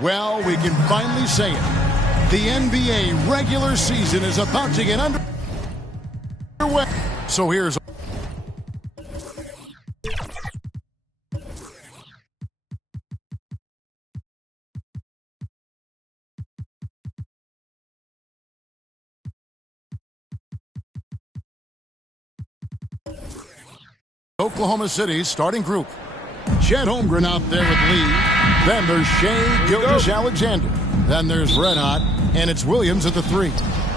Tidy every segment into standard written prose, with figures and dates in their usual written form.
Well, we can finally say it. The NBA regular season is about to get underway. So here's Oklahoma City's starting group. Chet Holmgren out there with Lee. Then there's Shai Gilgeous-Alexander. Then there's Red Hot, and it's Williams at the 3.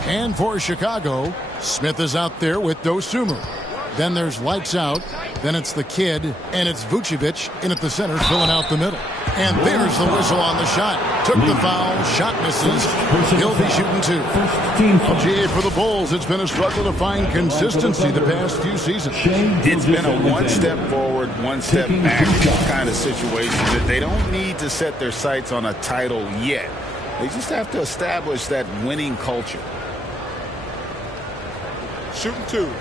And for Chicago, Smith is out there with Dosunmu. Then there's Lights Out. Then it's the Kid, and it's Vucevic in at the center, filling out the middle. And there's the whistle on the shot. Took the foul, shot misses. He'll be shooting 2. GA for the Bulls, it's been a struggle to find consistency the past few seasons. It's been a one step forward, one step back kind of situation that they don't need to set their sights on a title yet. They just have to establish that winning culture. Shooting 2.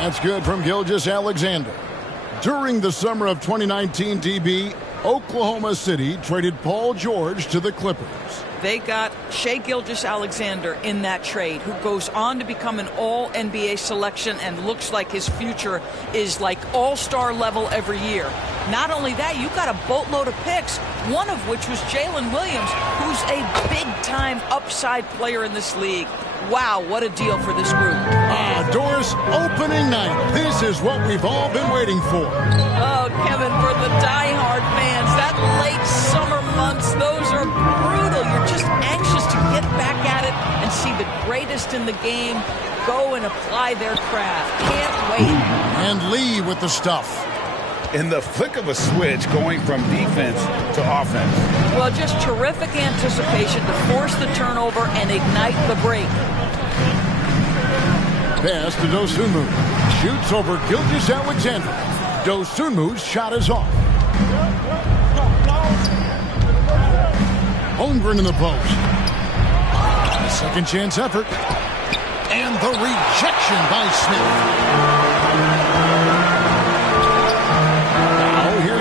That's good from Gilgeous-Alexander. During the summer of 2019, DB, Oklahoma City traded Paul George to the Clippers. They got Shai Gilgeous-Alexander in that trade, who goes on to become an all-NBA selection and looks like his future is like all-star level every year. Not only that, you got a boatload of picks, one of which was Jalen Williams, who's a big-time upside player in this league. Wow, what a deal for this group. Doris, opening night. This is what we've all been waiting for. Oh, Kevin, for the diehard fans, that late summer months, those are brutal. You're just anxious to get back at it and see the greatest in the game go and apply their craft. Can't wait. And Lee with the stuff. In the flick of a switch, going from defense to offense. Well, just terrific anticipation to force the turnover and ignite the break. Pass to Dosunmu. Shoots over Gilgeous-Alexander. Dosunmu's shot is off. Holmgren in the post. A second chance effort. And the rejection by Smith.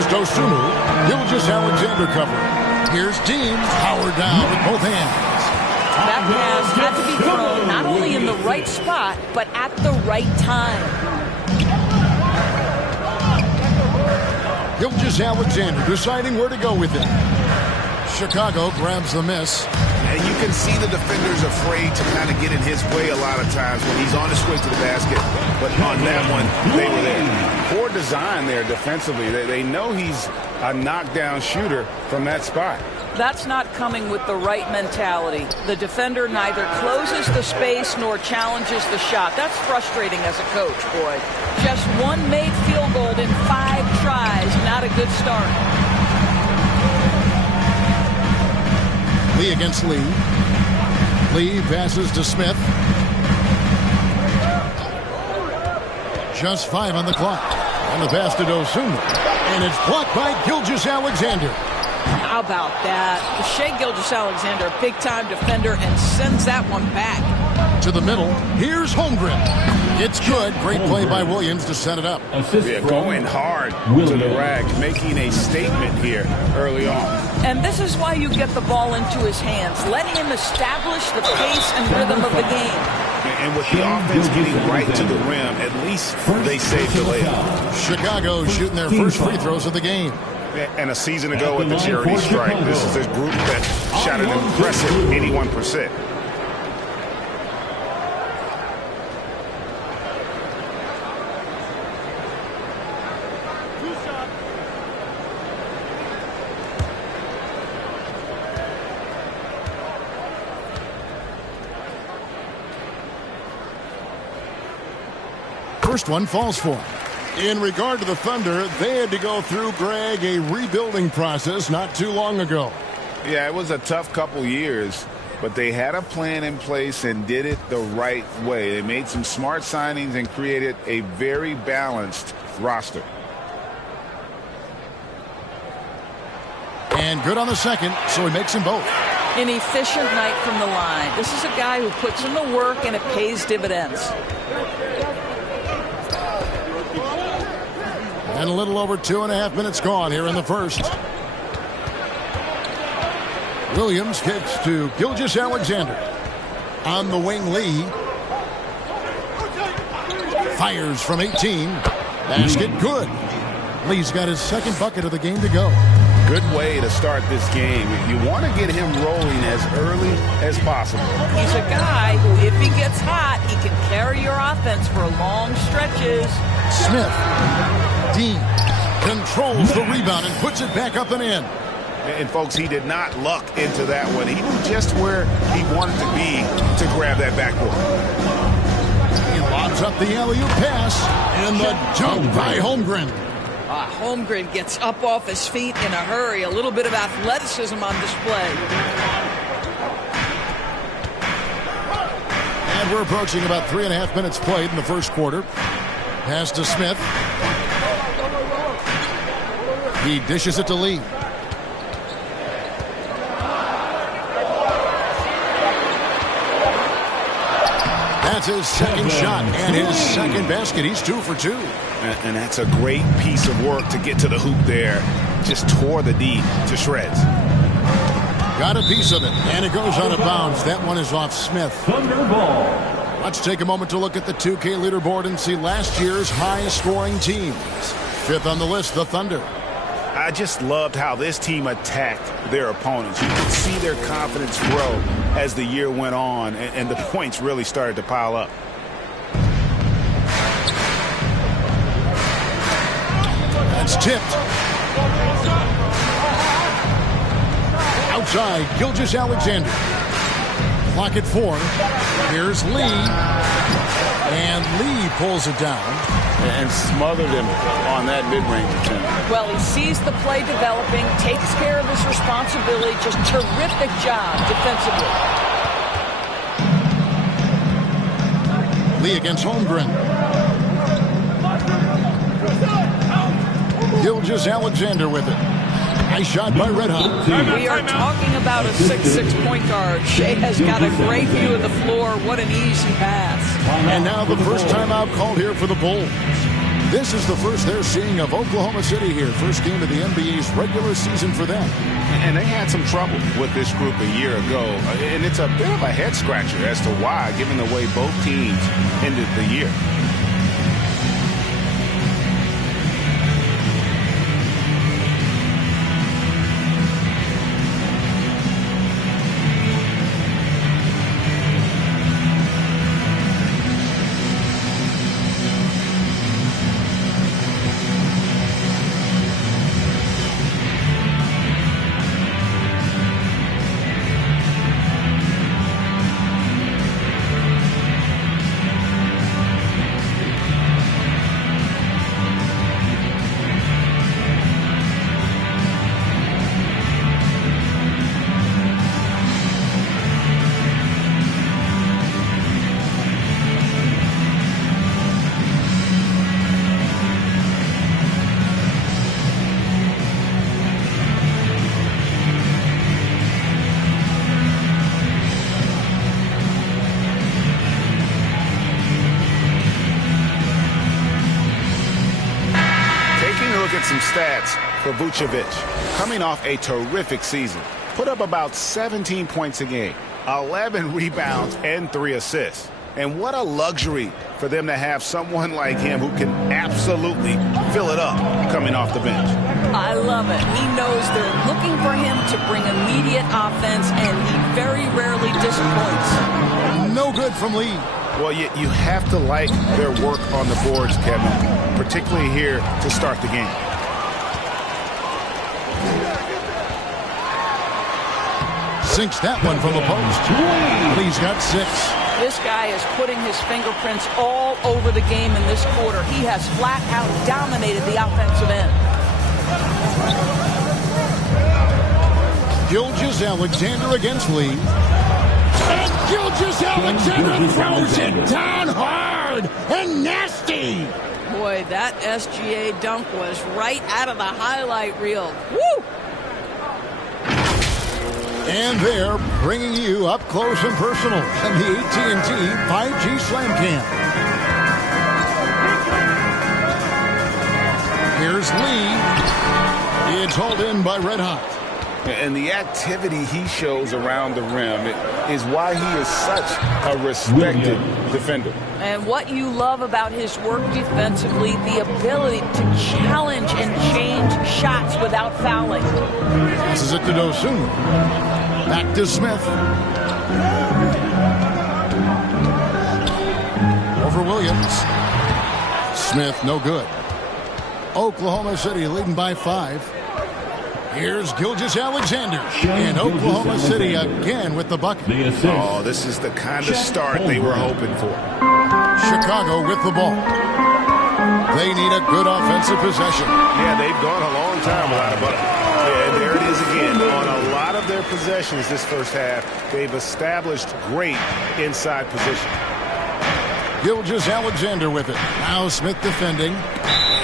Dosunmu, Gilgeous-Alexander covering. Here's Dean, powered down with both hands. That pass had to be thrown not only in the right spot, but at the right time. Gilgeous-Alexander deciding where to go with it. Chicago grabs the miss. And you can see the defenders afraid to kind of get in his way a lot of times when he's on his way to the basket. But on that one, they were there. Poor design there defensively. They know he's a knockdown shooter from that spot. That's not coming with the right mentality. The defender neither closes the space nor challenges the shot. That's frustrating as a coach, boy. Just one made field goal in 5 tries. Not a good start. Lee against Lee. Lee passes to Smith. Just 5 on the clock. And the pass to Dosunmu. And it's blocked by Gilgeous-Alexander. How about that? Shai Gilgeous-Alexander, big-time defender, and sends that one back. To the middle. Here's Holmgren. It's good. Great play by Williams to set it up. Yeah, going hard to the rack, making a statement here early on. And this is why you get the ball into his hands. Let him establish the pace and rhythm of the game. And with the offense getting right to the rim, at least they saved the layup. Chicago shooting their first free throws of the game. And a season ago at the charity strike, this is a group that shot an impressive 81%. First one falls for him. In regard to the Thunder, they had to go through, Greg, a rebuilding process not too long ago. Yeah, it was a tough couple years, but they had a plan in place and did it the right way. They made some smart signings and created a very balanced roster. And good on the second, so he makes them both. An efficient night from the line. This is a guy who puts in the work and it pays dividends. And a little over 2.5 minutes gone here in the first. Williams kicks to Gilgeous-Alexander. On the wing, Lee. Fires from 18. Basket good. Lee's got his second bucket of the game to go. Good way to start this game. You want to get him rolling as early as possible. He's a guy who, if he gets hot, he can carry your offense for long stretches. Smith. Dean controls the rebound and puts it back up and in. And, folks, he did not luck into that one. He knew just where he wanted to be to grab that backboard. He lobs up the alley-oop pass, and the dunk by Holmgren. Holmgren gets up off his feet in a hurry. A little bit of athleticism on display. And we're approaching about 3.5 minutes played in the first quarter. Pass to Smith. He dishes it to Lee. That's his second shot and his second basket. He's 2 for 2. And that's a great piece of work to get to the hoop there. Just tore the D to shreds. Got a piece of it, and it goes out of bounds. That one is off Smith. Thunderball. Let's take a moment to look at the 2K leaderboard and see last year's high-scoring teams. 5th on the list, the Thunder. I just loved how this team attacked their opponents. You could see their confidence grow as the year went on, and the points really started to pile up. That's tipped. Outside, Gilgeous-Alexander. Clock at 4. Here's Lee. And Lee pulls it down. And smothered him on that mid-range attempt. Well, he sees the play developing, takes care of his responsibility. Just terrific job defensively. Lee against Holmgren. Gilgeous-Alexander with it. Nice shot by Red Hot. We are talking about a 6'6" point guard. Shea has got a great view of the floor. What an easy pass. And now the first timeout called here for the Bulls. This is the first they're seeing of Oklahoma City here. First game of the NBA's regular season for them. And they had some trouble with this group a year ago. And it's a bit of a head-scratcher as to why, given the way both teams ended the year. Some stats for Vucevic. Coming off a terrific season. Put up about 17 points a game, 11 rebounds, and 3 assists. And what a luxury for them to have someone like him who can absolutely fill it up coming off the bench. I love it. He knows they're looking for him to bring immediate offense, and he very rarely disappoints. No good from Lee. Well, you have to like their work on the boards, Kevin, particularly here to start the game. Sinks that one from the post. Lee's got 6. This guy is putting his fingerprints all over the game in this quarter. He has flat out dominated the offensive end. Gilgeous-Alexander against Lee. And Gilgeous-Alexander throws it down hard and nasty. Boy, that SGA dunk was right out of the highlight reel. Woo! And they're bringing you up close and personal in the AT&T 5G Slam Cam. Here's Lee. It's hauled in by Red Hot. And the activity he shows around the rim is why he is such a respected defender. And what you love about his work defensively, the ability to challenge and change shots without fouling. This is it to Dosunmu. Back to Smith. Over Williams. Smith, no good. Oklahoma City leading by 5. Here's Gilgeous-Alexander. And Oklahoma City again with the bucket. Oh, this is the kind of start they were hoping for. Chicago with the ball. They need a good offensive possession. Yeah, they've gone a long time without a bucket. And there it is again. On a lot of their possessions this first half, they've established great inside position. Gilgeous-Alexander with it. Now Smith defending.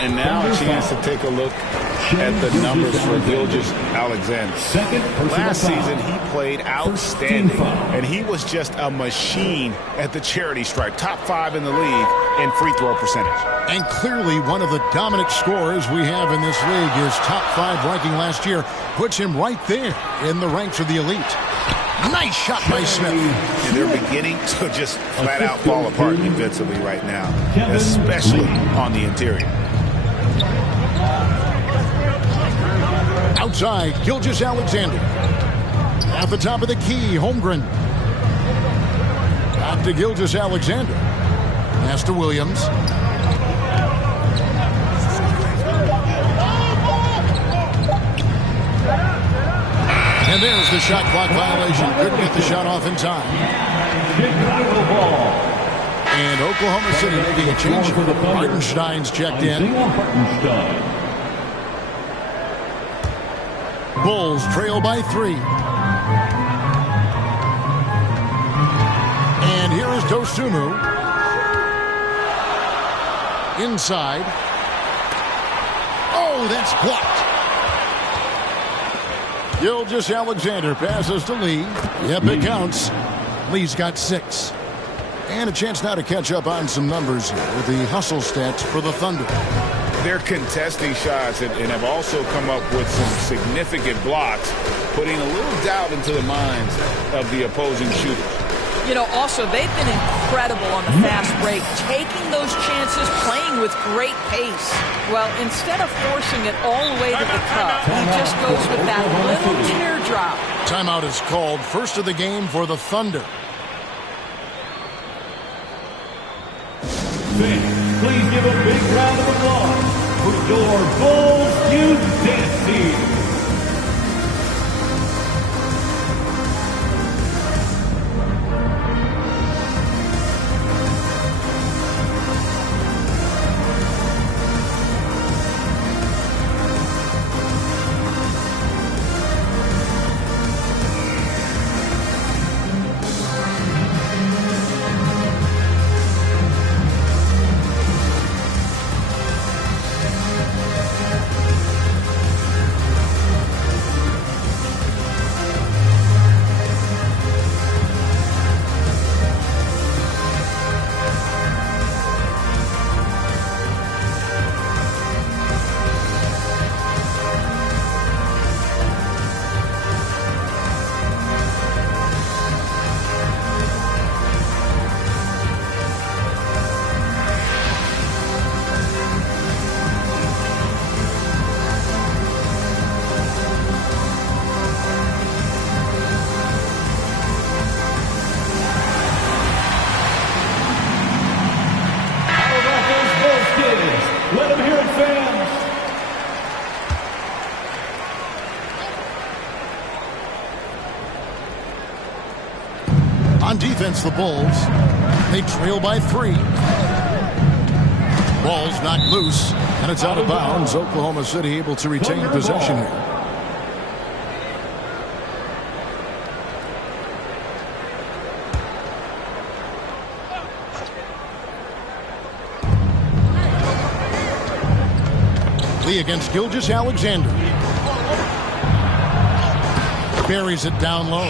And now a chance to take a look at the numbers for Gilgeous-Alexander. Last season, he played outstanding, and he was just a machine at the charity stripe. Top 5 in the league in free throw percentage. And clearly one of the dominant scorers we have in this league. His top 5 ranking last year puts him right there in the ranks of the elite. Nice shot by Smith. And they're beginning to just flat out fall apart defensively right now, especially on the interior. Outside, Gilgeous-Alexander. At the top of the key, Holmgren. Back to Gilgeous-Alexander. Pass to Williams. And there's the shot clock violation. Couldn't get the shot off in time. And Oklahoma City making a change. Hartenstein's checked in. Bulls trail by 3. And here is Dosunmu. Inside. Oh, that's blocked. Gilgeous-Alexander passes to Lee. Yep, it counts. Lee's got 6. And a chance now to catch up on some numbers here with the hustle stats for the Thunder. They're contesting shots and have also come up with some significant blocks, putting a little doubt into the minds of the opposing shooters. You know, also, they've been incredible on the fast break, taking those chances, playing with great pace. Well, instead of forcing it all the way to the cup, he just goes with that little teardrop. Timeout is called. First of the game for the Thunder. Please give a big round of applause for your Bulls Youth Dance Team. On defense, the Bulls, they trail by 3. Ball's knocked loose, and it's out of bounds. Oklahoma City able to retain possession here. Lee against Gilgeous-Alexander. Buries it down low.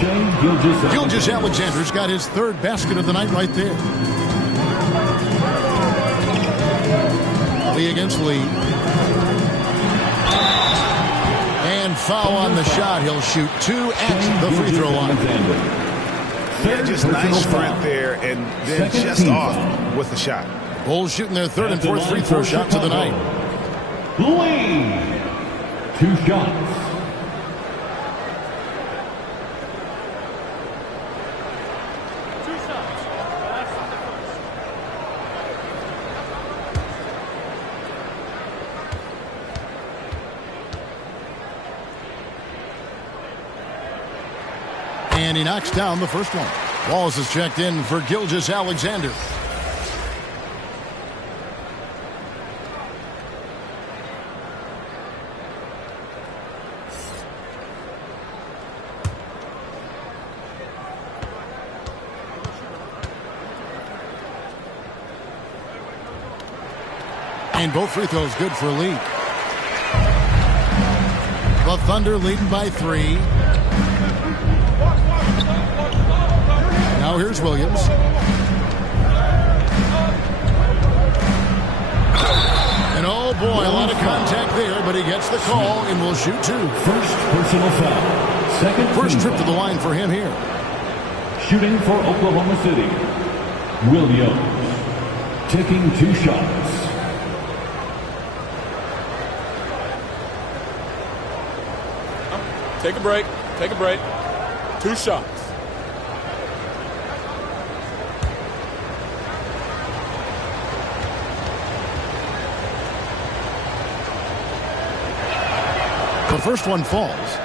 Gilgeous-Alexander's got his third basket of the night right there. Lee against Lee. And foul on the shot. He'll shoot 2 at the free throw line. Yeah, just nice sprint there, and then just off with the shot. Bulls shooting their third and fourth free throw shots of the night. Lee, 2 shots. And he knocks down the first one. Wallace is checked in for Gilgeous-Alexander. And both free throws good for Lee. The Thunder leading by 3. Now here's Williams. And oh boy, a lot of contact there, but he gets the call and will shoot 2. First personal foul. First trip to the line for him here. Shooting for Oklahoma City, Williams. Taking 2 shots. Take a break. Take a break. 2 shots. The first one falls.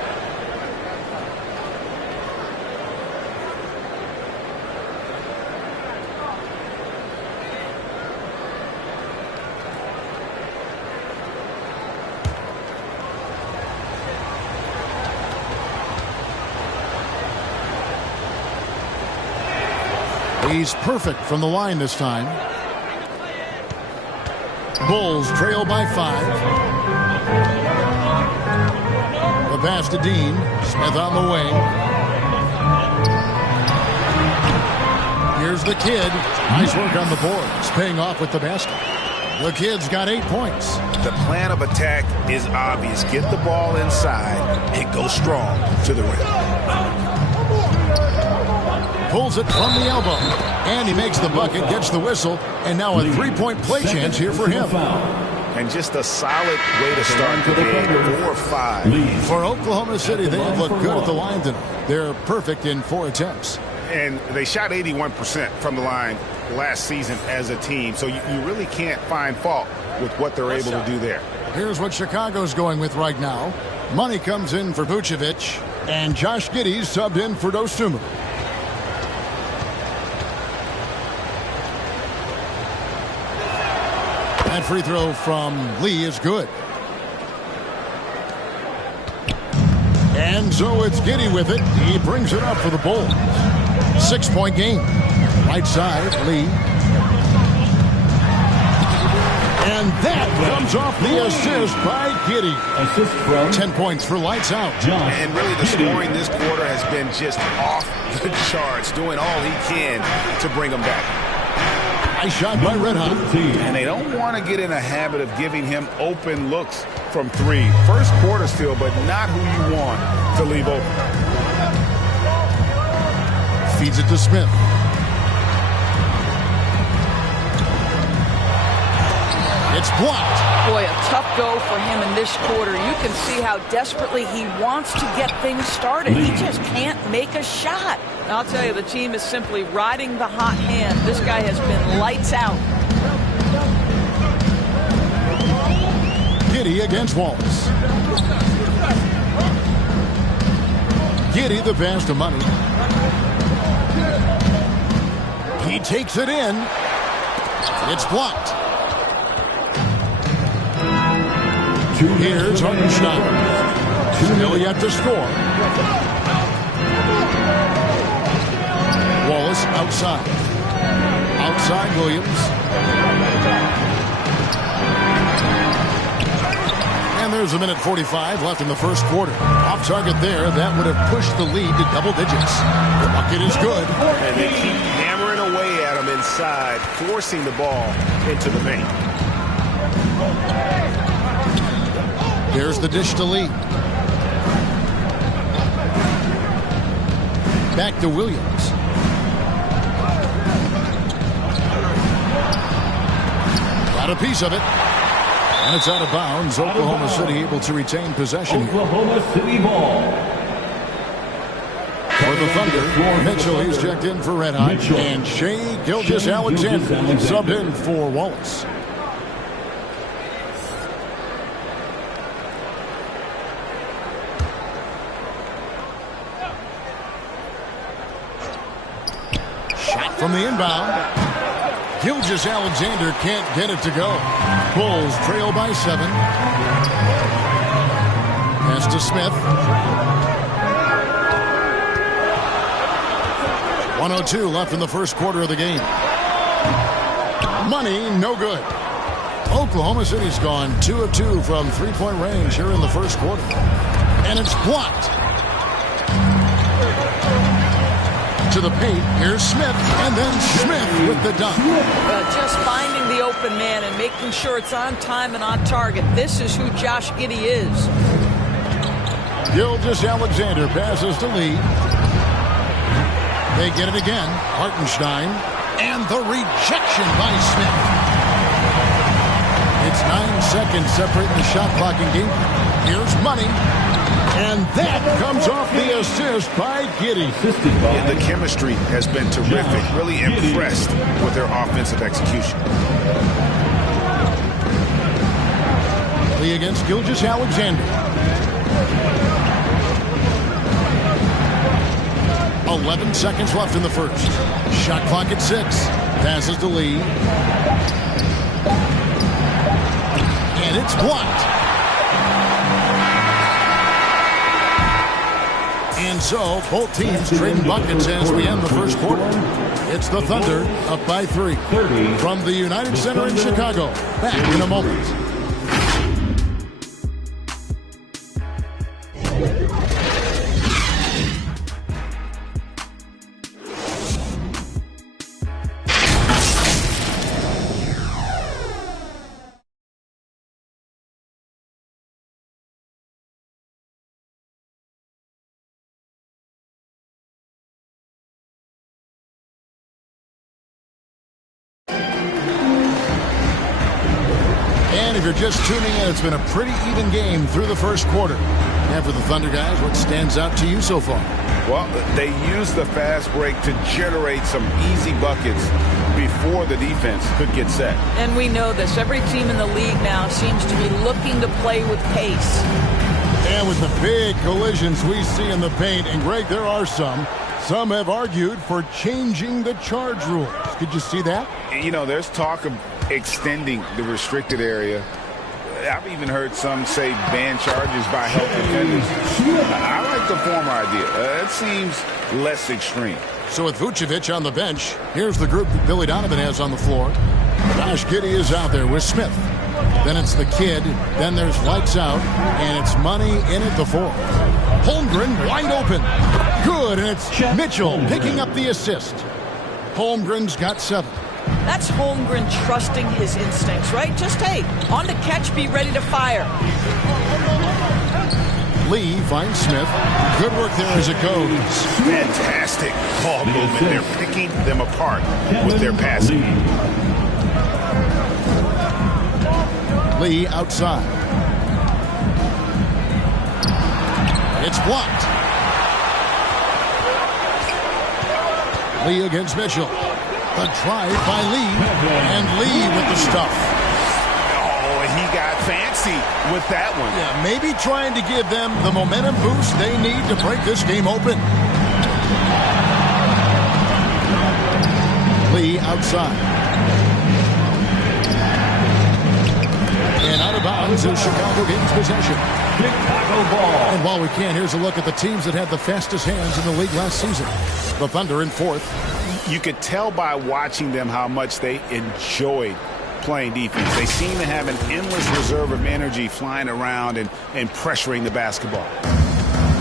He's perfect from the line this time. Bulls trail by 5. The pass to Dean. Smith on the wing. Here's the kid. Nice work on the boards. Paying off with the basket. The kid's got 8 points. The plan of attack is obvious. Get the ball inside and go strong to the rim. Pulls it from the elbow. And he makes the bucket, gets the whistle, and now a 3-point play chance here for him. And just a solid way to start the game. 4-5. For Oklahoma City, they have looked good at the line tonight. They're perfect in 4 attempts. And they shot 81% from the line last season as a team. So you really can't find fault with what they're able to do there. Here's what Chicago's going with right now. Money comes in for Vucevic, and Josh Giddey's subbed in for Dostuma. That free throw from Lee is good. And so it's Giddey with it. He brings it up for the Bulls. 6-point game. Right side, Lee. And that comes off the assist by Giddey. Assist from 10 points for lights out. And really the scoring this quarter has been just off the charts, doing all he can to bring them back. Nice shot by Red Hot. And they don't want to get in a habit of giving him open looks from 3. First quarter still, but not who you want to leave open. Feeds it to Smith. It's blocked. Boy, a tough go for him in this quarter. You can see how desperately he wants to get things started. He just can't make a shot. And I'll tell you, the team is simply riding the hot hand. This guy has been lights out. Giddey against Wallace. Giddey the pass to Money. He takes it in. It's blocked. Here's Hartenstein. Still yet to score. Wallace outside. Outside Williams. And And there's a minute 45 left in the first quarter. Off target there. That would have pushed the lead to double digits. The bucket is good. And they keep hammering away at him inside, forcing the ball into the paint. Here's the dish to Lee. Back to Williams. Got a piece of it. And it's out of bounds. Oklahoma City able to retain possession. Oklahoma City ball. For the Thunder, Mitchell is checked in for Red Hot. And Shai Gilgeous-Alexander subbed in for Wallace. Shot from the inbound. Gilgeous-Alexander can't get it to go. Bulls trail by 7. Pass to Smith. 1:02 left in the first quarter of the game. Money, no good. Oklahoma City's gone 2 of 2 from three-point range here in the first quarter. And it's blocked. To the paint, here's Smith, and then Smith with the dunk. Just finding the open man and making sure it's on time and on target. This is who Josh Giddey is. Gilgeous-Alexander passes to Lee. They get it again. Hartenstein, and the rejection by Smith. It's 9 seconds separating the shot clock and game. Here's Money. And that comes off the assist by Giddey. And the chemistry has been terrific. Really impressed with their offensive execution. Lee against Gilgeous-Alexander. 11 seconds left in the first. Shot clock at 6. Passes to Lee. And it's blocked. And so, both teams trading buckets as we end the first quarter. It's the Thunder up by 3. From the United Center in Chicago. Back in a moment. And if you're just tuning in, it's been a pretty even game through the first quarter. And for the Thunder guys, what stands out to you so far? Well, they used the fast break to generate some easy buckets before the defense could get set. And we know this. Every team in the league now seems to be looking to play with pace. And with the big collisions we see in the paint, and Greg, there are some have argued for changing the charge rules. Did you see that? You know, there's talk of extending the restricted area. I've even heard some say ban charges by help defenders. I like the former idea. It seems less extreme. So with Vucevic on the bench, here's the group that Billy Donovan has on the floor. Josh Giddey is out there with Smith. Then it's the kid. Then there's lights out. And it's Money in at the 4. Holmgren wide open. Good. And it's Mitchell picking up the assist. Holmgren's got 7. That's Holmgren trusting his instincts, right? Just, hey, on the catch, be ready to fire. Lee finds Smith. Good work there as it goes. Fantastic ball movement. They're picking them apart with their passing. Lee outside. It's blocked. Lee against Mitchell. A drive by Lee. And Lee with the stuff. Oh, he got fancy with that one. Yeah, maybe trying to give them the momentum boost they need to break this game open. Lee outside. And out of bounds is Chicago gains possession. Chicago ball. And while we can, here's a look at the teams that had the fastest hands in the league last season. The Thunder in 4th. You could tell by watching them how much they enjoyed playing defense. They seem to have an endless reserve of energy flying around and pressuring the basketball.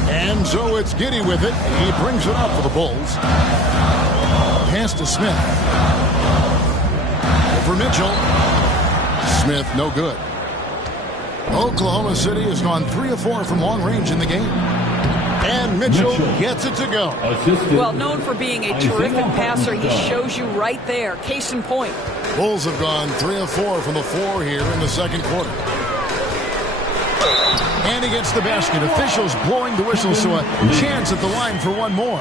And so it's Giddey with it. He brings it up for the Bulls. Pass to Smith. For Mitchell. Smith, no good. Oklahoma City has gone 3 of 4 from long range in the game. And Mitchell gets it to go. Well, known for being a terrific passer, he shows you right there. Case in point. Bulls have gone 3 of 4 from the floor here in the second quarter. And he gets the basket. Officials blowing the whistle, so a chance at the line for one more.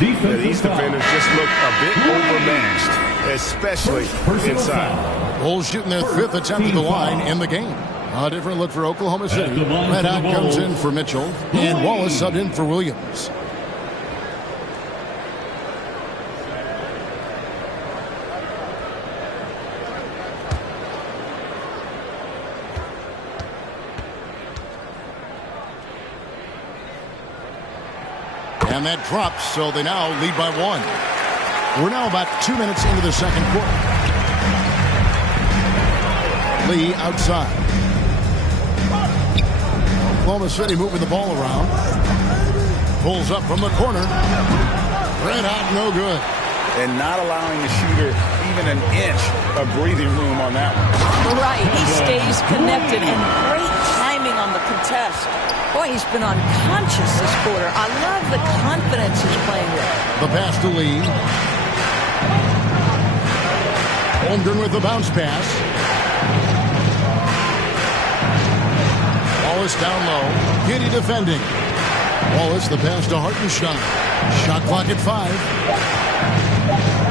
Yeah, these defenders just look a bit overmatched, especially inside. Bulls shooting their 5th attempt at the line in the game. A different look for Oklahoma City. Red Hot comes in for Mitchell, and Wallace subbed in for Williams. And that drops, so they now lead by 1. We're now about 2 minutes into the second quarter. Lee outside. Oklahoma City moving the ball around. Pulls up from the corner. Red Hot, no good. And not allowing the shooter even an inch of breathing room on that one. Right, he stays connected, and great timing on the contest. Boy, he's been unconscious this quarter. I love the confidence he's playing with. The pass to Lee. Holmgren with the bounce pass. Wallace down low. Giddey defending. Wallace the pass to Hartenstein. Shot clock at 5.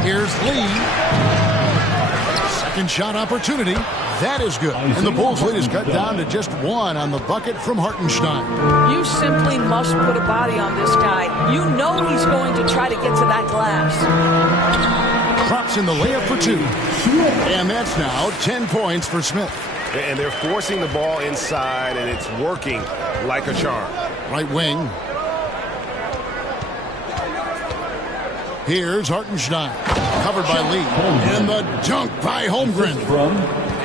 Here's Lee. Second shot opportunity. That is good. And the Bulls lead is cut down to just 1 on the bucket from Hartenstein. You simply must put a body on this guy. You know he's going to try to get to that glass. Drops in the layup for 2. And that's now 10 points for Smith. And they're forcing the ball inside, and it's working like a charm. Right wing. Here's Hartenstein. Covered by Lee. And the dunk by Holmgren.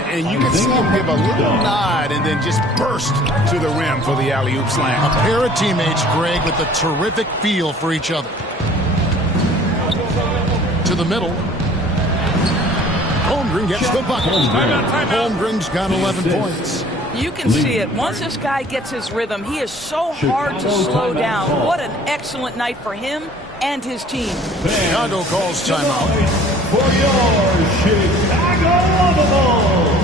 And you can see him give a little nod and then just burst to the rim for the alley-oop slam. A pair of teammates, Greg, with a terrific feel for each other. To the middle. Holmgren gets the bucket. Holmgren's got 11 points. You can see it. Once this guy gets his rhythm, he is so hard to slow down. What an excellent night for him and his team. Chicago calls timeout. For your Chicago Bulls.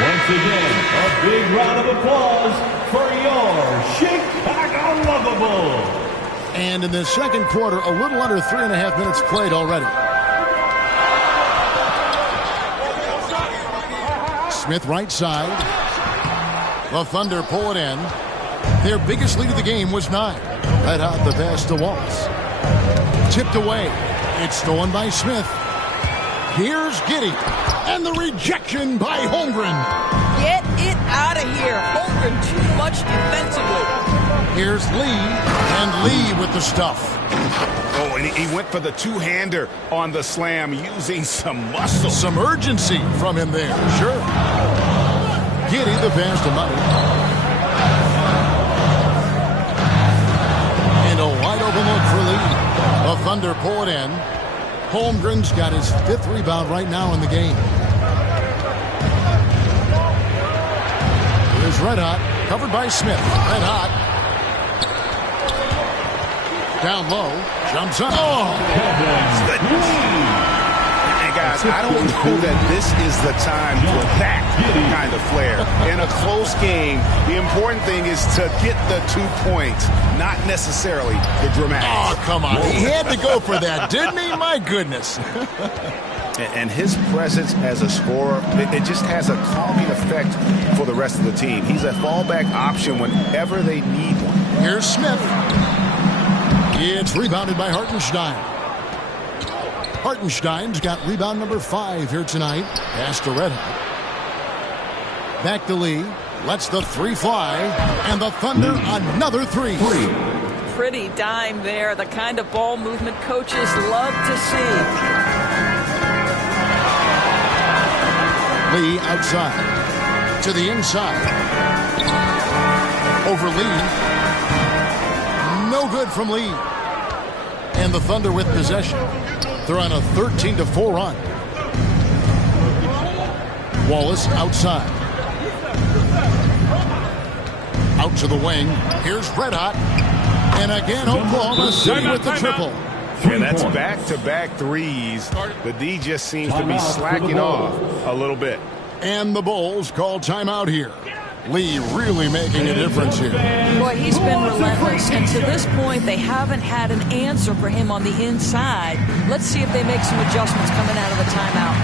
Once again, a big round of applause for your Chicago Bulls. And in the second quarter, a little under 3.5 minutes played already. Smith right side. The Thunder pull it in. Their biggest lead of the game was 9. Red Hot the pass to Wallace. Tipped away. It's stolen by Smith. Here's Giddey. And the rejection by Holmgren. Get it out of here. Holmgren too much defensively. Here's Lee. And Lee with the stuff. Oh, and he went for the two-hander on the slam using some muscle. Some urgency from him there. Sure. Giddey the pass to Money. The Thunder pull it in. Holmgren's got his 5th rebound right now in the game. Here's Red Hot, covered by Smith. Red Hot. Down low, jumps up. Oh! And guys, I don't know that this is the time for that kind of flair. In a close game, the important thing is to get the 2 points, not necessarily the dramatics. Oh, come on. He had to go for that, didn't he? My goodness. And his presence as a scorer, it just has a calming effect for the rest of the team. He's a fallback option whenever they need one. Here's Smith. It's rebounded by Hartenstein. Hartenstein's got rebound number 5 here tonight. Pass to Red Hot. Back to Lee. Lets the 3 fly. And the Thunder another 3. Pretty dime there. The kind of ball movement coaches love to see. Lee outside. To the inside. Over Lee. No good from Lee. And the Thunder with possession. They're on a 13-4 run. Wallace outside. Out to the wing. Here's Red Hot. And again, Oklahoma City with the triple. And that's back-to-back threes. The D just seems to be slacking off a little bit. And the Bulls call timeout here. Lee really making a difference here. Boy, he's been relentless, and to this point, they haven't had an answer for him on the inside. Let's see if they make some adjustments coming out of the timeout.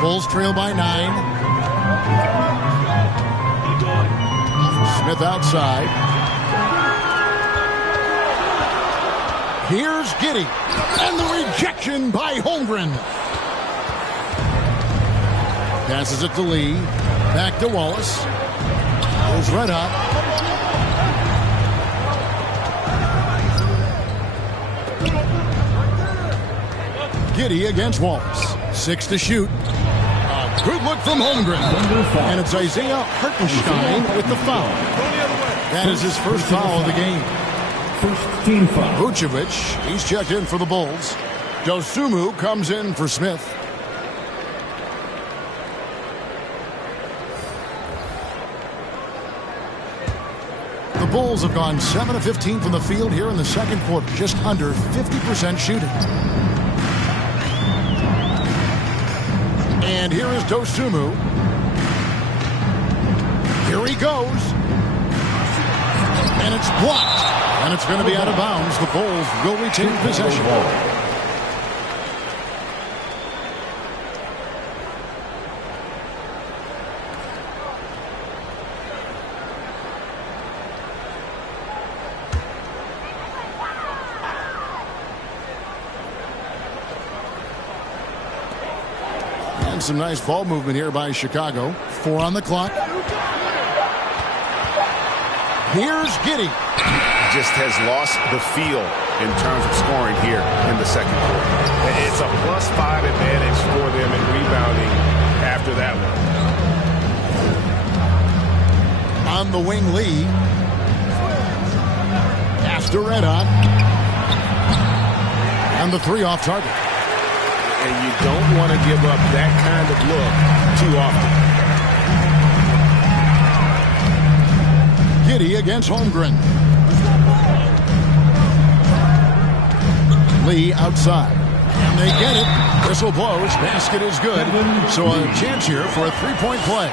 Bulls trail by 9. Smith outside. Here's Giddey. And the rejection by Holmgren. Passes it to Lee. Back to Wallace. Here's Red Hot. Giddey against Wallace. 6 to shoot. A good look from Holmgren. And it's Isaiah Hartenstein with the foul. That is his first foul of the game. First team foul. Vucevic, he's checked in for the Bulls. Dosunmu comes in for Smith. The Bulls have gone 7 of 15 from the field here in the second quarter. Just under 50% shooting. And here is Dosunmu. Here he goes. And it's blocked. And it's going to be out of bounds. The Bulls will retain possession. And some nice ball movement here by Chicago. 4 on the clock. Here's Giddey. Just has lost the feel in terms of scoring here in the second quarter. It's a +5 advantage for them in rebounding after that one. On the wing, Lee. Pass to Red Hot. And the 3 off target. and you don't want to give up that kind of look too often. Giddy against Holmgren. Lee outside. And they get it. Whistle blows. Basket is good. So a chance here for a three-point play.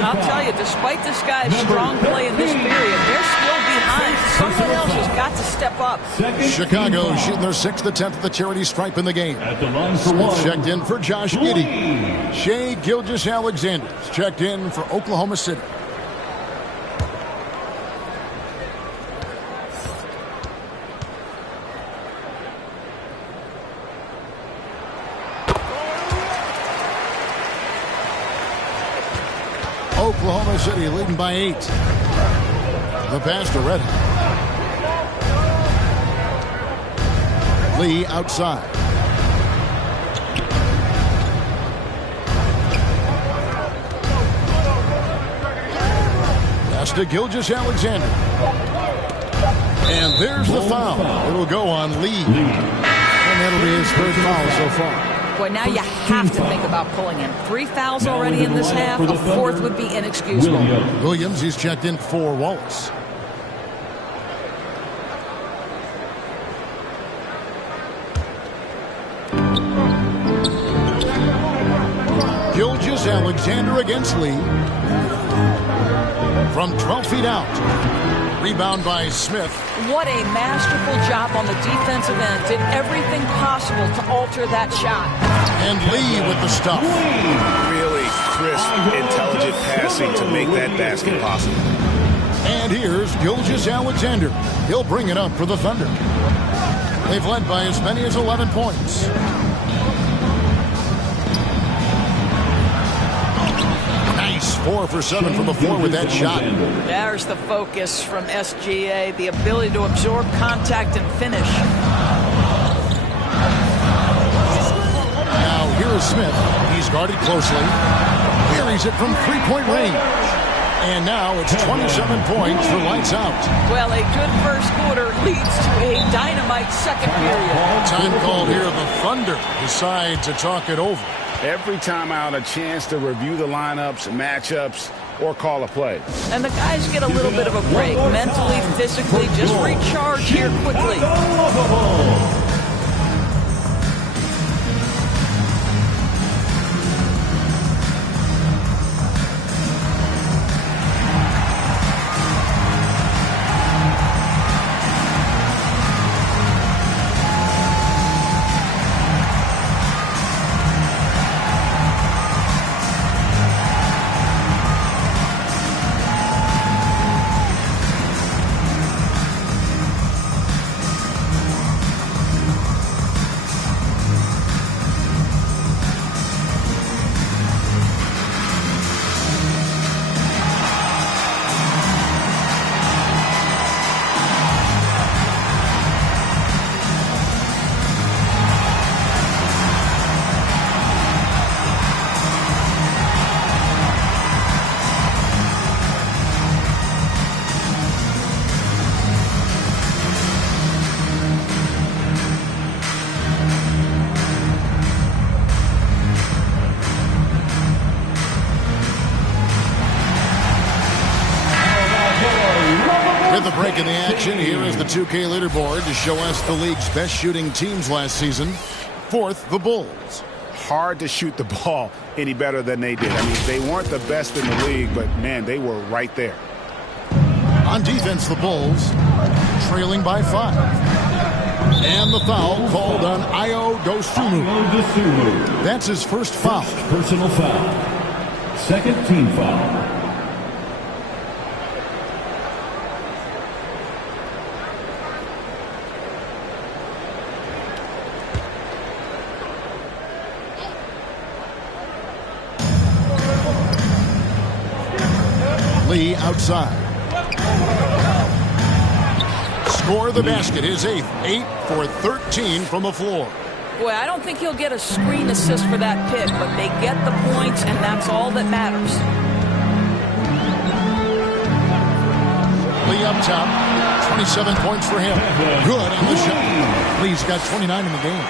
I'll tell you, despite this guy's strong play in this period, they're still behind. Someone else has got to step up. Chicago shooting their 6th attempt at the charity stripe in the game. Smith checked in for Josh Giddey. Shai Gilgeous-Alexander's checked in for Oklahoma City. Oklahoma City leading by 8. The pass to Red Hot. Lee outside. Pass to Gilgeous-Alexander. And there's the foul. It'll go on Lee. And that'll be his 3rd foul so far. Boy, now you have to think about pulling him. 3 fouls already in this half. A 4th would be inexcusable. Williams, he's checked in for Wallace. Gilgeous-Alexander against Lee. From 12 feet out. Rebound by Smith. What a masterful job on the defensive end. Did everything possible to alter that shot. And Lee with the stuff. Really crisp, intelligent passing to make that basket possible. And here's Gilgeous-Alexander. He'll bring it up for the Thunder. They've led by as many as 11 points. Nice 4 for 7 from the floor with that shot. There's the focus from SGA, the ability to absorb contact and finish. Now here is Smith. He's guarded closely. Buries it from 3-point range. And now it's 27 points for lights out. Well, a good first quarter leads to a dynamite second period. Time called here. The Thunder decide to talk it over. Every time out, a chance to review the lineups, matchups, or call a play. And the guys get a little bit of a break, mentally, physically, just recharge here quickly. With the break in the action, here is the 2K leaderboard to show us the league's best shooting teams last season. 4th, the Bulls. Hard to shoot the ball any better than they did. I mean, they weren't the best in the league, but, man, they were right there. On defense, the Bulls trailing by 5. And the foul called on Ayo Dosunmu. That's his first foul. Personal foul. Second team foul. Lee outside. Score the basket, his 8th. 8 for 13 from the floor. Boy, I don't think he'll get a screen assist for that pick, but they get the points, and that's all that matters. Lee up top. 27 points for him. Good on the shot. Lee's got 29 in the game.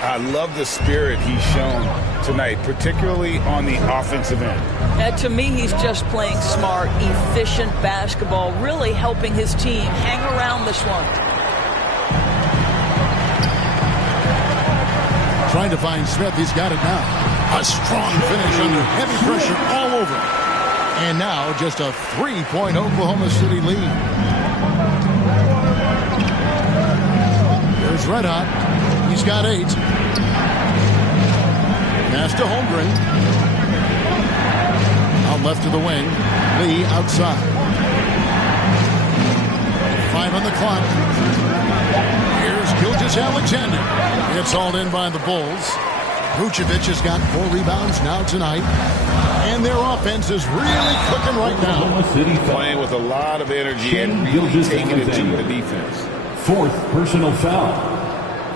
I love the spirit he's shown tonight, particularly on the offensive end. To me, he's just playing smart, efficient basketball, really helping his team hang around this one. Trying to find Smith. He's got it now. A strong finish under heavy pressure all over. And now just a 3-point Oklahoma City lead. There's Red Hot. He's got 8. Pass to Holmgren. Out left to the wing. Lee outside. 5 on the clock. Here's Gilgeous-Alexander. It's hauled in by the Bulls. Vucevic has got 4 rebounds now tonight. And their offense is really clicking right now. Playing with a lot of energy and really taking it to the defense. 4th personal foul.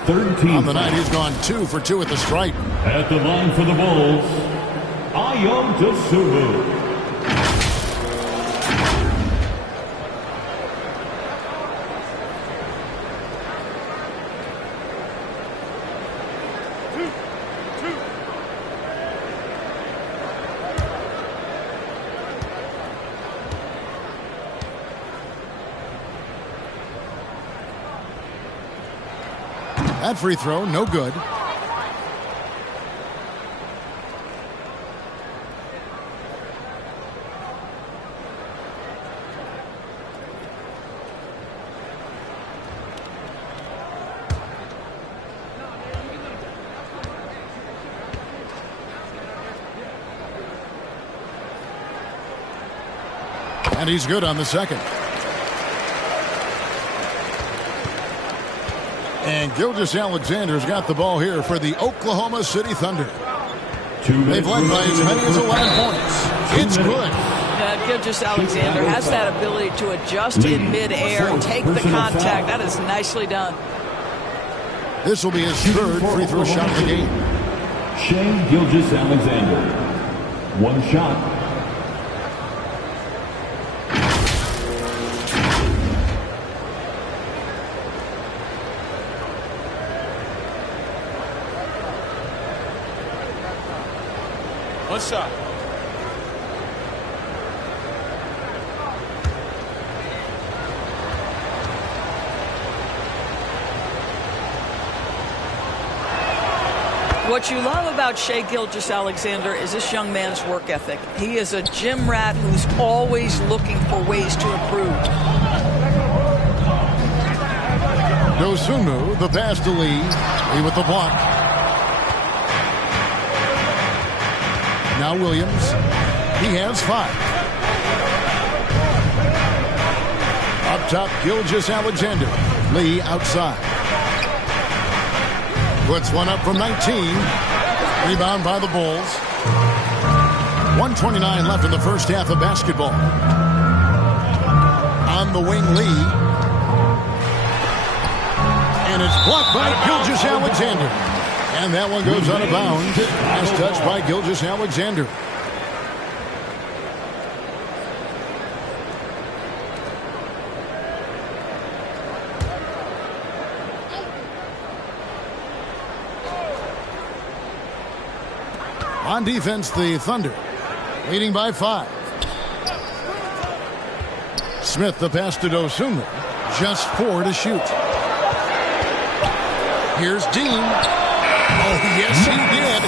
3rd team. On the night, he's gone 2 for 2 at the stripe. At the line for the Bulls, Ayo Dosunmu. That free throw, no good. And he's good on the second. And Gilgeous-Alexander's got the ball here for the Oklahoma City Thunder. They've led by as many as 11 points. It's good. Gilgeous-Alexander has that ability to adjust in midair, take the contact. That is nicely done. This will be his 3rd free throw shot of the game. Shai Gilgeous-Alexander. 1 shot. One shot. What you love about Shai Gilgeous-Alexander is this young man's work ethic. He is a gym rat who's always looking for ways to improve. Dosunmu, the pass to Lee. Lee with the block. Now Williams. He has 5. Up top, Gilgeous-Alexander. Lee outside. Puts one up from 19. Rebound by the Bulls. 1:29 left in the first half of basketball. On the wing, Lee. And it's blocked by Gilgeous-Alexander. And that one goes out of bounds. Last touch by Gilgeous-Alexander. On defense, the Thunder leading by 5. Smith, the pass to Dosunmu. Just 4 to shoot. Here's Dean. Oh, yes, he did.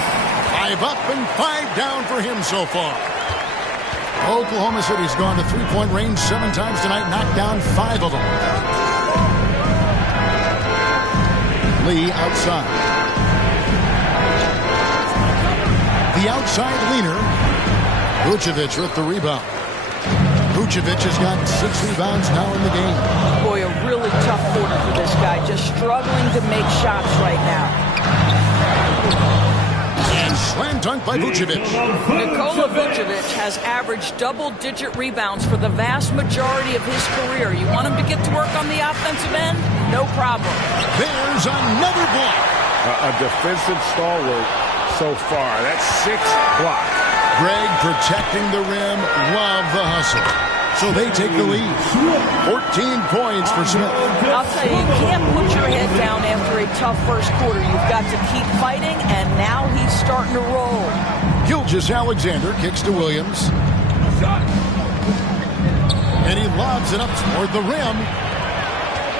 5 up and 5 down for him so far. Oklahoma City's gone to 3-point range 7 times tonight, knocked down 5 of them. Lee outside. The outside leaner. Vucevic with the rebound. Vucevic has got 6 rebounds now in the game. Boy, a really tough quarter for this guy. Just struggling to make shots right now. And slam dunk by Vucevic. Nikola Vucevic has averaged double-digit rebounds for the vast majority of his career. You want him to get to work on the offensive end? No problem. There's another block. A defensive stalwart so far. That's 6 blocks. Greg protecting the rim. Love the hustle. So they take the lead. 14 points for Smith. I'll tell you, you can't put your head down after a tough first quarter. You've got to keep fighting, and now he's starting to roll. Gilgeous-Alexander kicks to Williams. And he lobs it up toward the rim.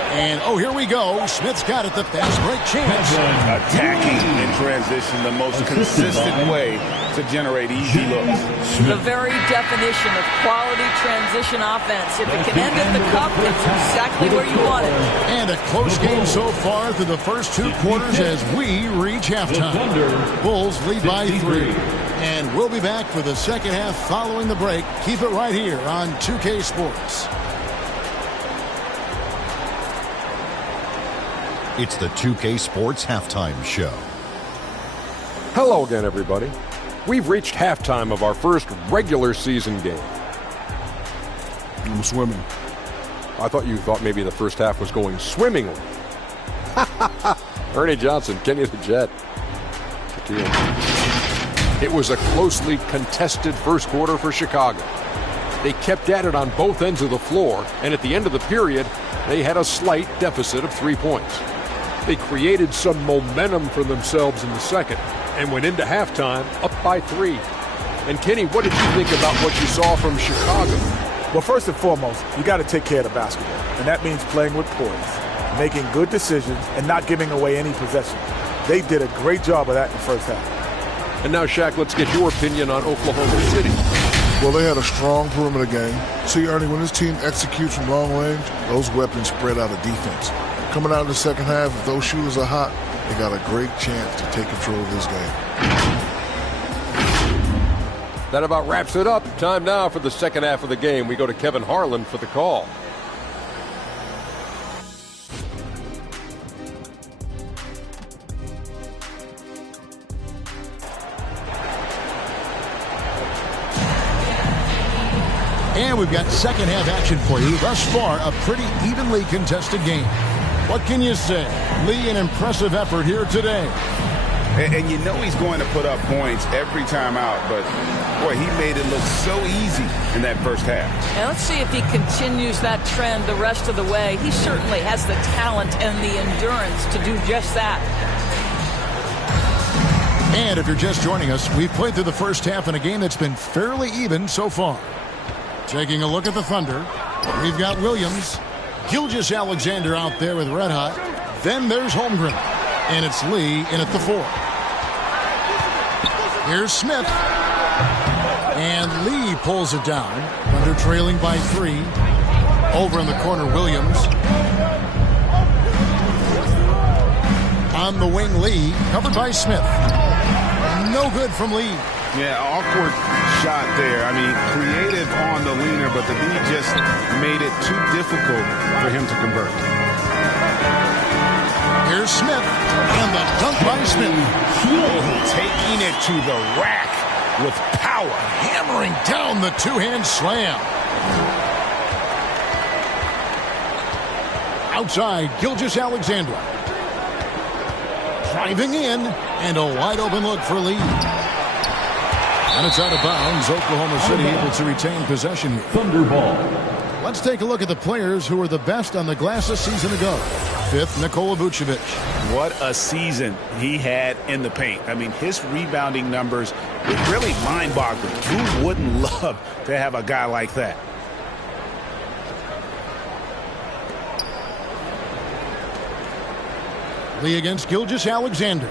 And, oh, here we go. Smith's got it, the fast break chance. Attacking in transition, the most consistent way to generate easy looks. The very definition of quality transition offense. If it can end at the cup, it's exactly where you want it. And a close game so far through the first 2 quarters as we reach halftime. Bulls lead by 3. And we'll be back for the second half following the break. Keep it right here on 2K Sports. It's the 2K Sports Halftime Show. Hello again, everybody. We've reached halftime of our first regular season game. I'm swimming. I thought you thought maybe the first half was going swimmingly. Ernie Johnson, Kenny the Jet. It was a closely contested first quarter for Chicago. They kept at it on both ends of the floor, and at the end of the period, they had a slight deficit of 3 points. They created some momentum for themselves in the second and went into halftime up by 3. And Kenny, what did you think about what you saw from Chicago? Well, first and foremost, you got to take care of the basketball, and that means playing with poise, making good decisions, and not giving away any possession. They did a great job of that in the first half. And now, Shaq, let's get your opinion on Oklahoma City. Well, they had a strong perimeter game. See, Ernie, when this team executes from long range, those weapons spread out of defense. Coming out in the second half, if those shooters are hot, they got a great chance to take control of this game. That about wraps it up. Time now for the second half of the game. We go to Kevin Harlan for the call. And we've got second half action for you. Thus far, a pretty evenly contested game. What can you say? Lee, an impressive effort here today. And you know he's going to put up points every time out, but, boy, he made it look so easy in that first half. And let's see if he continues that trend the rest of the way. He certainly has the talent and the endurance to do just that. And if you're just joining us, we've played through the first half in a game that's been fairly even so far. Taking a look at the Thunder, we've got Williams, Gilgeous-Alexander out there with Red Hot. Then there's Holmgren, and it's Lee in at the 4. Here's Smith, and Lee pulls it down. Thunder trailing by 3. Over in the corner, Williams. On the wing, Lee, covered by Smith. No good from Lee. Yeah, awkward shot there. I mean, creative on the leaner, but the D just made it too difficult for him to convert. Here's Smith, and the dunk by Smith. Taking it to the rack with power. Hammering down the two-hand slam. Outside, Gilgeous-Alexander. Driving in, and a wide-open look for Lee. And it's out of bounds. Oklahoma City able to retain possession here. Thunderball. Let's take a look at the players who were the best on the glass a season ago. 5th, Nikola Vucevic. What a season he had in the paint. I mean, his rebounding numbers were really mind-boggling. Who wouldn't love to have a guy like that? Lee against Gilgeous-Alexander.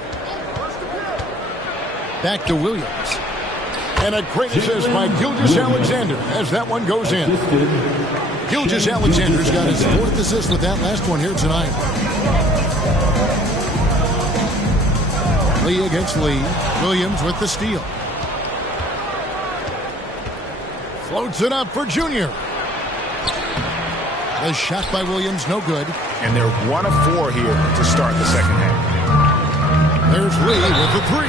Back to Williams. And a great assist by Gilgeous-Alexander as that one goes in. Gilgeous-Alexander's got his 4th assist with that last one here tonight. Lee against Lee. Williams with the steal. Floats it up for Junior. The shot by Williams, no good. And they're 1 of 4 here to start the second half. There's Lee with the 3.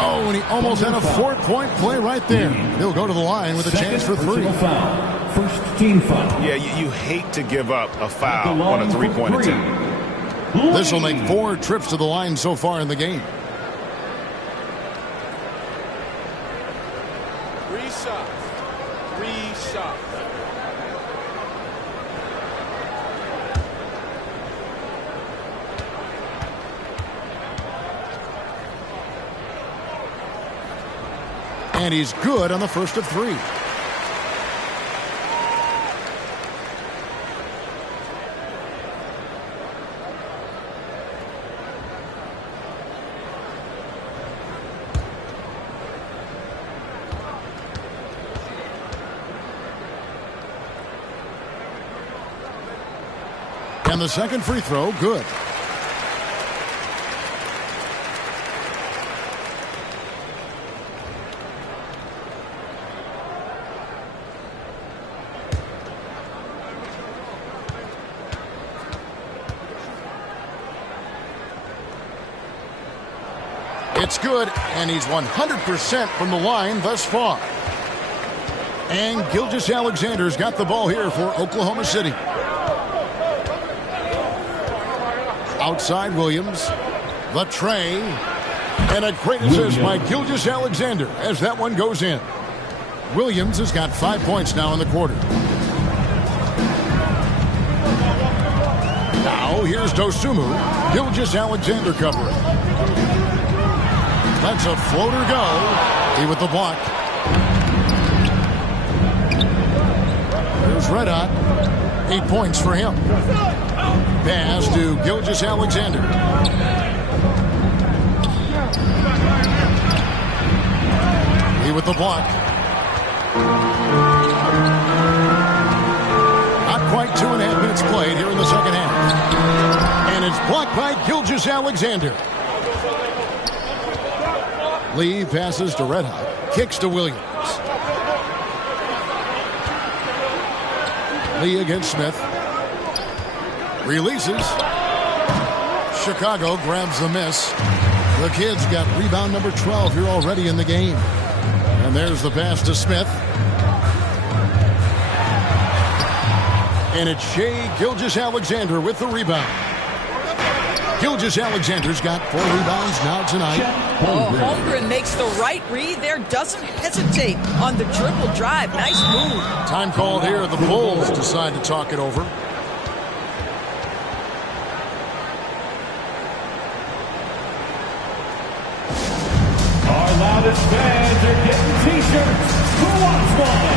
Oh, and he almost had a 4-point play right there. He'll go to the line with a chance for 3. First team foul. Yeah, you hate to give up a foul on a 3-point attempt. This will make 4 trips to the line so far in the game. 3 shots. 3 shots. And he's good on the first of 3. And the second free throw, good. It's good, and he's 100% from the line thus far. And Gilgeous-Alexander's got the ball here for Oklahoma City. Outside Williams, the tray, and a great assist by Gilgeous-Alexander as that one goes in. Williams has got 5 points now in the quarter. Now here's Dosunmu. Gilgeous-Alexander covering. Lets a floater go. He with the block. There's Red Hot. 8 points for him. Pass to Gilgeous-Alexander. He with the block. Not quite 2.5 minutes played here in the second half. And it's blocked by Gilgeous-Alexander. Lee passes to Red Hot. Kicks to Williams. Lee against Smith. Releases. Chicago grabs the miss. The Kids got rebound number 12 here already in the game. And there's the pass to Smith. And it's Shai Gilgeous-Alexander with the rebound. Gilgeous-Alexander's got 4 rebounds now tonight. Holmgren makes the right read there. Doesn't hesitate on the dribble drive. Nice move. Time called here. The Bulls decide to talk it over. Our loudest fans are getting t-shirts. Who wants one?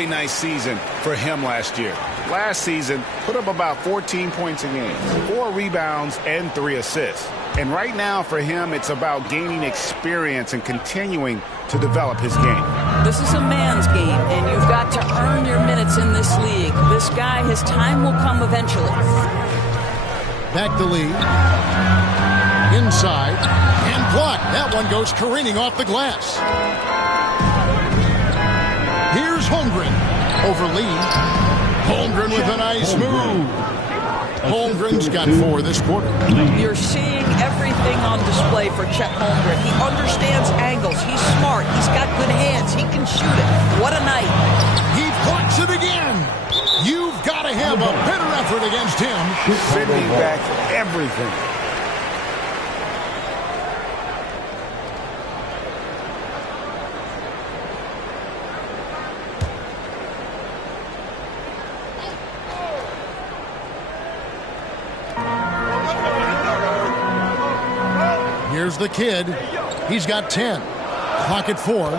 Nice season for him last year. Last season, put up about 14 points a game, 4 rebounds, and 3 assists. And right now for him, it's about gaining experience and continuing to develop his game. This is a man's game, and you've got to earn your minutes in this league. This guy, his time will come eventually. Back to Lee. Inside. And blocked. That one goes careening off the glass. Here's Holmgren over Lee. Holmgren with a nice move. Holmgren's got 4 this quarter. You're seeing everything on display for Chet Holmgren. He understands angles. He's smart. He's got good hands. He can shoot it. What a night. He blocks it again. You've got to have a better effort against him. Sending back everything. Here's the kid. He's got 10. Clock at 4.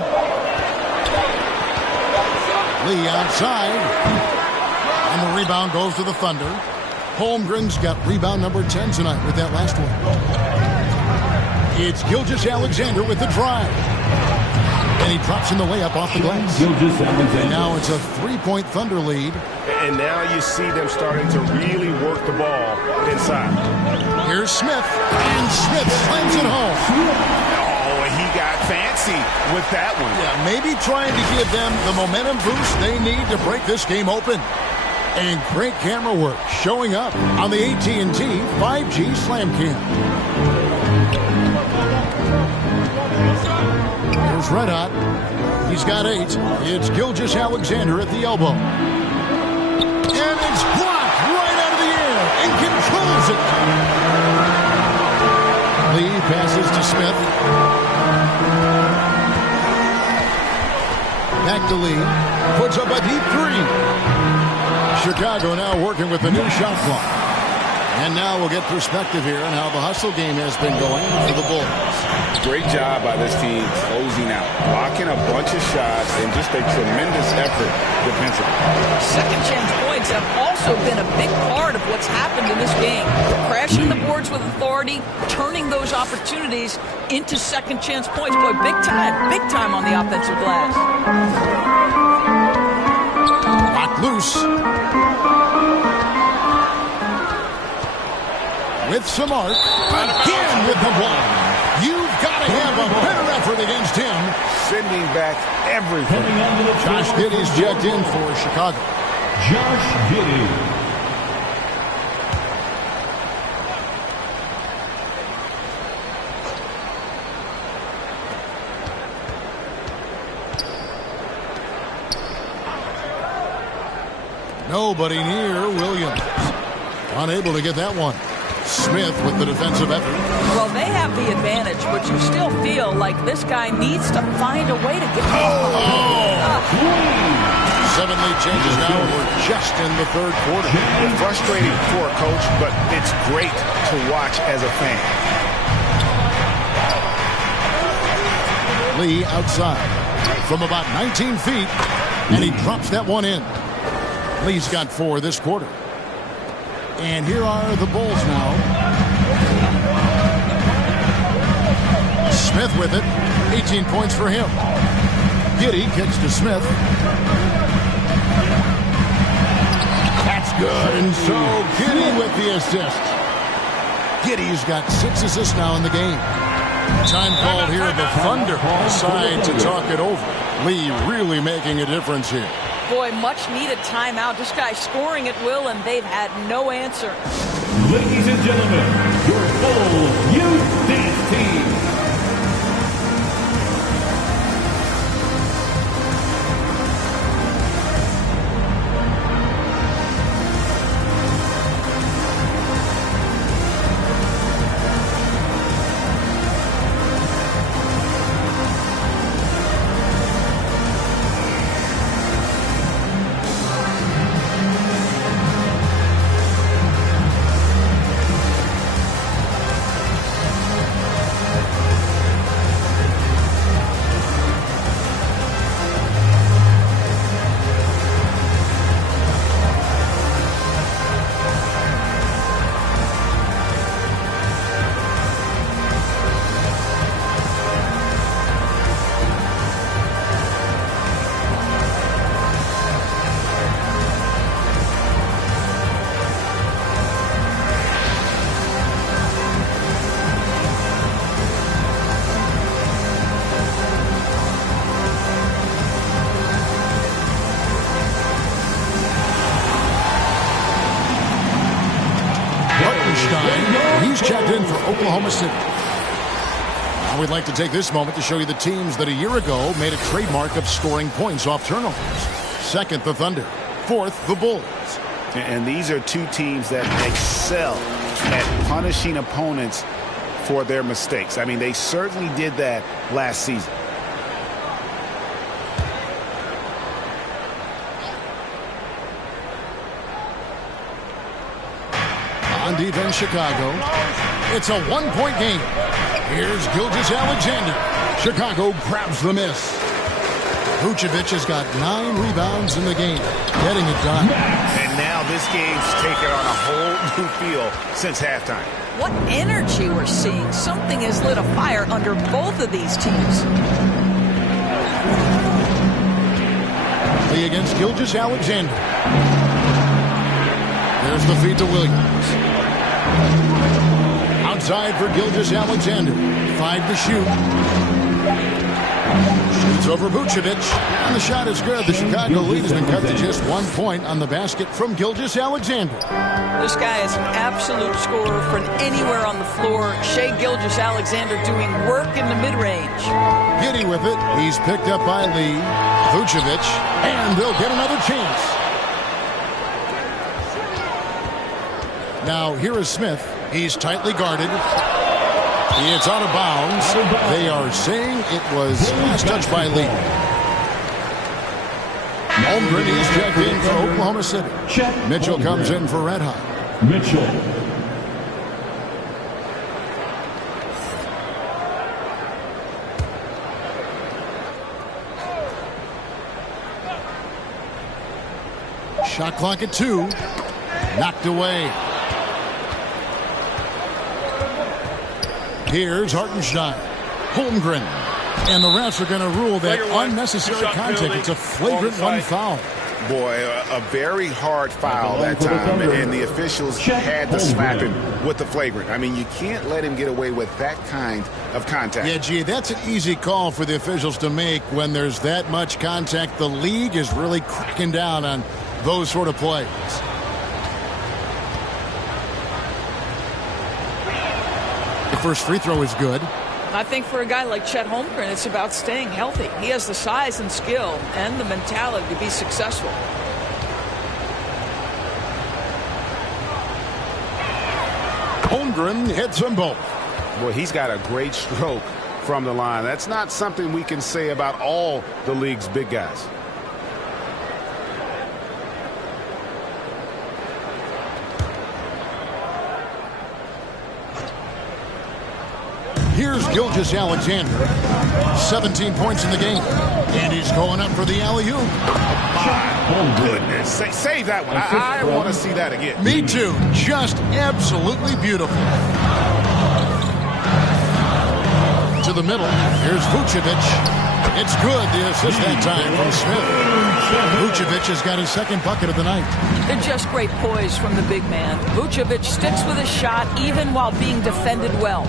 Lee outside. And the rebound goes to the Thunder. Holmgren's got rebound number 10 tonight with that last one. It's Gilgeous-Alexander with the drive. And he drops in the layup off the glass. And now it's a 3-point Thunder lead. And now you see them starting to really work the ball inside. Here's Smith. And Smith slams it home. Oh, he got fancy with that one. Yeah, maybe trying to give them the momentum boost they need to break this game open. And great camera work showing up on the AT&T 5G Slam Cam. Here's Red Hot. He's got 8. It's Gilgeous-Alexander at the elbow. And it's blocked right out of the air and controls it. Lee passes to Smith. Back to Lee. Puts up a deep 3. Chicago now working with the new shot clock. And now we'll get perspective here on how the hustle game has been going for the Bulls. Great job by this team closing out, blocking a bunch of shots, and just a tremendous effort defensively. Second chance points have also been a big part of what's happened in this game. Crashing the boards with authority, turning those opportunities into second chance points. Boy, big time on the offensive glass. Locked loose. With Samart, again with the ball. You've got to have a better effort against him. Sending back everything. Josh Giddey's checked in for Chicago. Josh Giddey. Nobody near Williams. Unable to get that one. Smith with the defensive effort. Well, they have the advantage, but you still feel like this guy needs to find a way to get the ball. 7 lead changes now, and we're just in the third quarter. Frustrating for a coach, but it's great to watch as a fan. Lee outside from about 19 feet, and he drops that one in. Lee's got 4 this quarter. And here are the Bulls now. Smith with it. 18 points for him. Giddey kicks to Smith. That's good. And so Giddey with the assist. Giddey's got 6 assists now in the game. Time called here. The Thunder decide to talk it over. Lee really making a difference here. Boy, much needed timeout. This guy's scoring at will, and they've had no answer. Ladies and gentlemen, your Bulls Youth Dance Team. He's checked in for Oklahoma City. Now we'd like to take this moment to show you the teams that a year ago made a trademark of scoring points off turnovers. Second, the Thunder. Fourth, the Bulls. And these are two teams that excel at punishing opponents for their mistakes. I mean, they certainly did that last season. On defense, Chicago. It's a one-point game. Here's Gilgeous-Alexander. Chicago grabs the miss. Vucevic has got 9 rebounds in the game, getting it done. And now this game's taken on a whole new feel since halftime. What energy we're seeing. Something has lit a fire under both of these teams. Lee against Gilgeous-Alexander. There's the feed to Williams. Outside for Gilgeous-Alexander. 5 to shoot. Shoots over Vucevic. And the shot is good. The Chicago lead has been cut to just 1 point on the basket from Gilgeous-Alexander. This guy is an absolute scorer from anywhere on the floor. Shai Gilgeous-Alexander doing work in the mid-range. Giddey with it. He's picked up by Lee. Vucevic. And they'll get another chance. Now here is Smith. He's tightly guarded. It's out of bounds. They are saying it was last touch by Lee. Holmgren is checked in for Oklahoma City. Mitchell comes in for Red Hot. Mitchell. Shot clock at 2. Knocked away. Here's Hartenstein. Holmgren. And the refs are going to rule that unnecessary contact. It's a flagrant 1 foul. Boy, a very hard foul that time, and the officials had to slap him with the flagrant. I mean, you can't let him get away with that kind of contact. Yeah, gee, that's an easy call for the officials to make when there's that much contact. The league is really cracking down on those sort of plays. The first free throw is good. I think for a guy like Chet Holmgren, it's about staying healthy. He has the size and skill and the mentality to be successful. Holmgren hits them both. Well, he's got a great stroke from the line. That's not something we can say about all the league's big guys. Here's Gilgeous-Alexander. 17 points in the game. And he's going up for the alley-oop. My goodness. Save that one. I want to see that again. Me too. Just absolutely beautiful. To the middle. Here's Vucevic. It's good. The assist that time from Smith. Vucevic has got his second bucket of the night. They're just great poise from the big man. Vucevic sticks with his shot even while being defended well.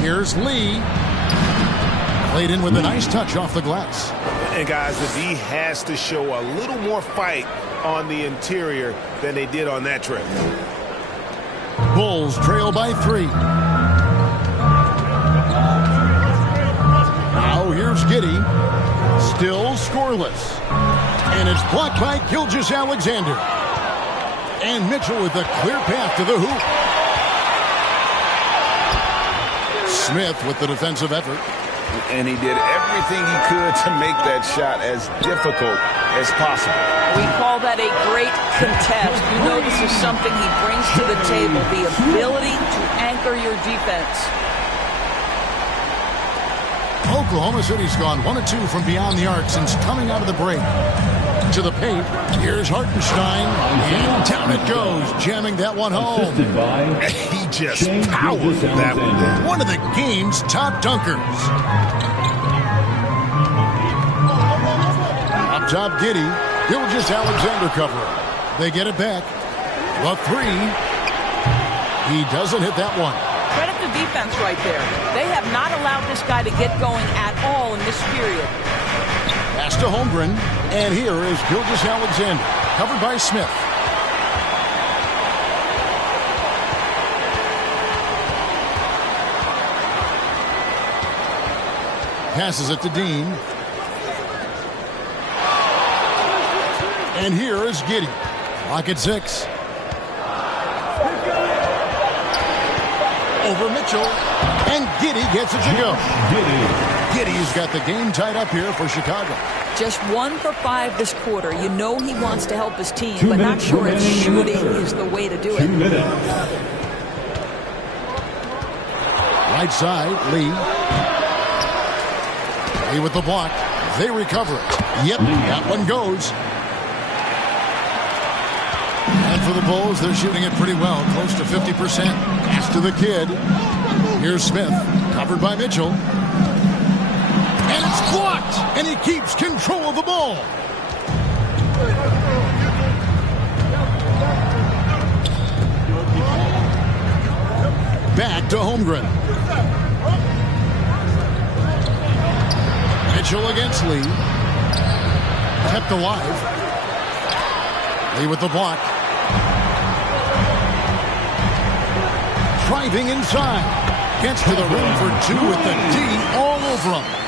Here's Lee. Played in with a nice touch off the glass. And guys, the D has to show a little more fight on the interior than they did on that trip. Bulls trail by 3. Now here's Giddey. Still scoreless. And it's blocked by Gilgeous-Alexander. And Mitchell with a clear path to the hoop. Smith with the defensive effort. And he did everything he could to make that shot as difficult as possible. We call that a great contest. You know this is something he brings to the table, the ability to anchor your defense. Oklahoma City's gone 1 of 2 from beyond the arc since coming out of the break. To the paint. Here's Hartenstein. And down it goes, jamming that one home. He just powered that one down. One of the game's top dunkers. Up top, Giddey. Gilgeous-Alexander covering. They get it back. The 3. He doesn't hit that one. Credit the defense right there. They have not allowed this guy to get going at all in this period. Pass to Holmgren. And here is Gilgeous-Alexander. Covered by Smith. Passes it to Dean. And here is Giddey. Clock at 6. Over Mitchell. And Giddey gets it to go. Giddey's got the game tied up here for Chicago. Just 1 for 5 this quarter. You know he wants to help his team, but not sure if shooting is the way to do it. Right side, Lee. Lee with the block. They recover it. Yep, that one goes. And for the Bulls, they're shooting it pretty well, close to 50%. Pass to the kid. Here's Smith, covered by Mitchell. And it's blocked, and he keeps control of the ball. Back to Holmgren. Mitchell against Lee. Kept alive. Lee with the block. Driving inside. Gets to the rim for two with the D all over him.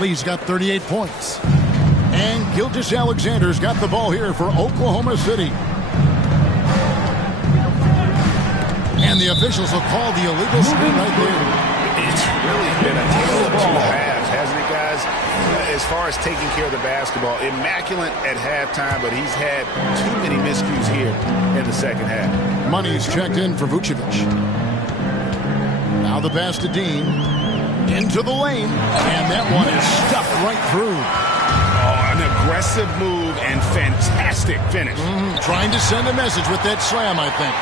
Lee's got 38 points. And Gilgeous-Alexander's got the ball here for Oklahoma City. And the officials will call the illegal screen right there. It's really been a tale of two halves, hasn't it, guys? As far as taking care of the basketball, immaculate at halftime, but he's had too many miscues here in the second half. Money's checked in for Vucevic. Now the pass to Dean. Into the lane. And that one is stuffed right through. Oh, an aggressive move and fantastic finish. Trying to send a message with that slam, I think.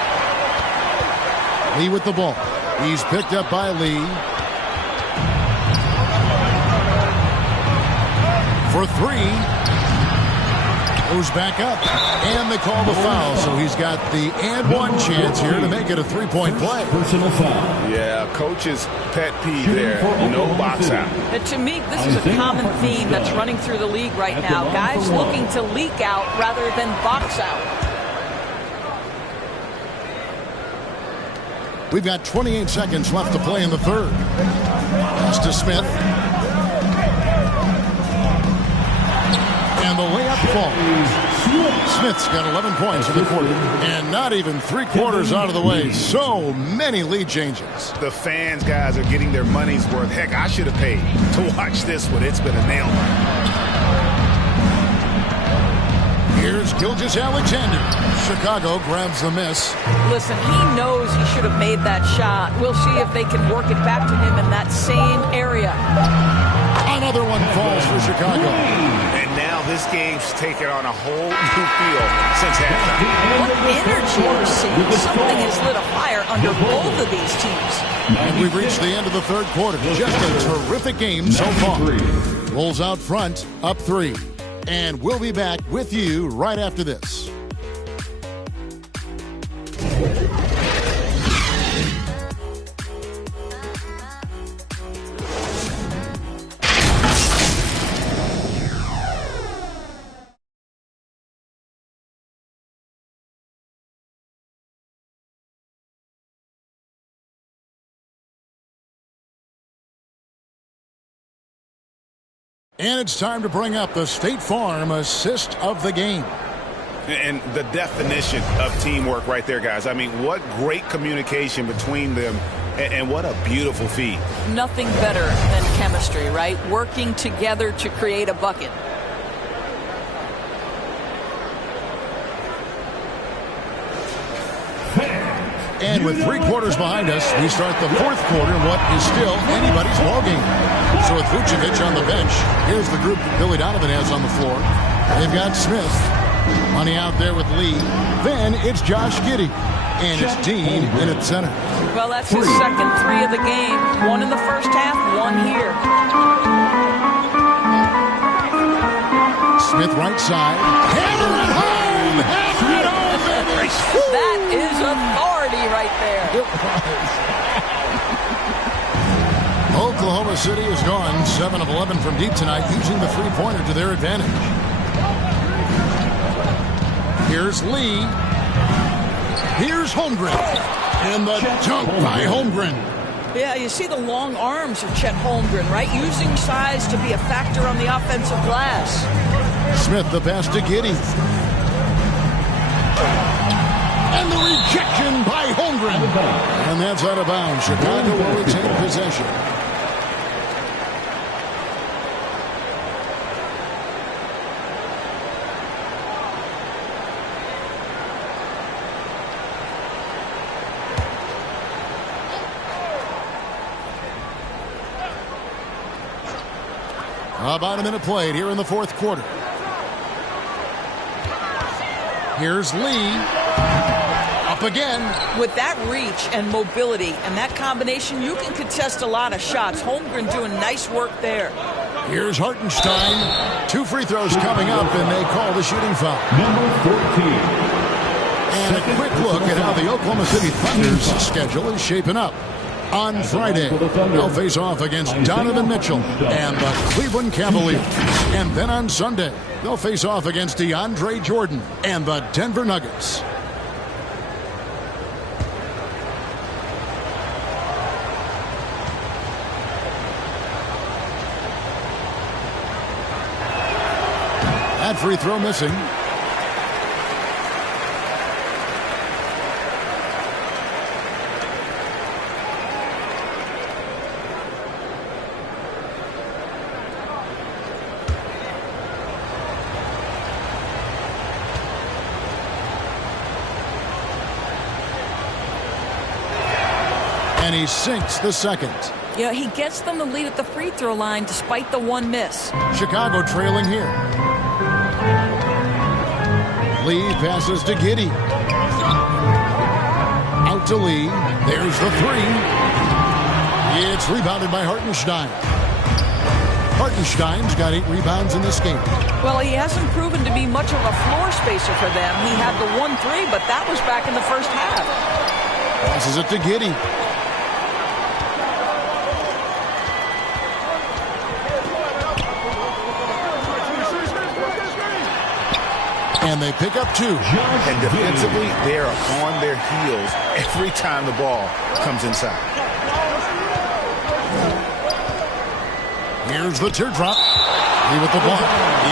Lee with the ball. He's picked up by Lee. For three. Goes back up. And they call the foul. So he's got the and one chance here to make it a three-point play. Personal foul. Yeah, coach's pet peeve there. No box out. To me, this is a common theme that's running through the league right now. Guys looking to leak out rather than box out. We've got 28 seconds left to play in the third. Pass to Smith. And the layup falls. Smith's got 11 points in the quarter. And not even three-quarters out of the way. So many lead changes. The fans, guys, are getting their money's worth. Heck, I should have paid to watch this one. It's been a nail biter. Here's Gilgeous-Alexander. Chicago grabs the miss. Listen, he knows he should have made that shot. We'll see if they can work it back to him in that same area. Another one falls for Chicago. And now this game's taken on a whole new feel since halftime. What energy you're seeing. Something has lit a fire under both of these teams. And we've reached the end of the third quarter. Just a terrific game so far. Bulls out front, up 3. And we'll be back with you right after this. And it's time to bring up the State Farm assist of the game. And the definition of teamwork right there, guys. I mean, what great communication between them, and what a beautiful feed. Nothing better than chemistry, right? Working together to create a bucket. And with 3 quarters behind us, we start the fourth quarter in what is still anybody's ballgame. So with Vucevic on the bench, here's the group that Billy Donovan has on the floor. They've got Smith, Money out there with Lee. Then it's Josh Giddey, and it's Dean in at center. Well, that's his second 3 of the game. 1 in the first half, 1 here. Smith right side. Hammer it home! Hammer it home, baby! That is authority right there. Oklahoma City has gone 7 of 11 from deep tonight, using the three-pointer to their advantage. Here's Lee. Here's Holmgren. And the dunk by Holmgren. Yeah, you see the long arms of Chet Holmgren, right? Using size to be a factor on the offensive glass. Smith, the pass to Giddey. And the rejection by Holmgren. And that's out of bounds. Chicago will retain possession. About a minute played here in the fourth quarter. Here's Lee. Up again. With that reach and mobility and that combination, you can contest a lot of shots. Holmgren doing nice work there. Here's Hartenstein. 2 free throws coming up, and they call the shooting foul. Number 14. And a quick look at how the Oklahoma City Thunder's schedule is shaping up. On Friday, they'll face off against Donovan Mitchell and the Cleveland Cavaliers. And then on Sunday, they'll face off against DeAndre Jordan and the Denver Nuggets. That free throw missing. And he sinks the second. Yeah, he gets them the lead at the free throw line despite the one miss. Chicago trailing here. Lee passes to Giddey. Out to Lee. There's the three. It's rebounded by Hartenstein. Hartenstein's got 8 rebounds in this game. Well, he hasn't proven to be much of a floor spacer for them. He had the 1-3, but that was back in the first half. Passes it to Giddey. And they pick up 2. And defensively, they are on their heels every time the ball comes inside. Here's the teardrop. Lee with the block.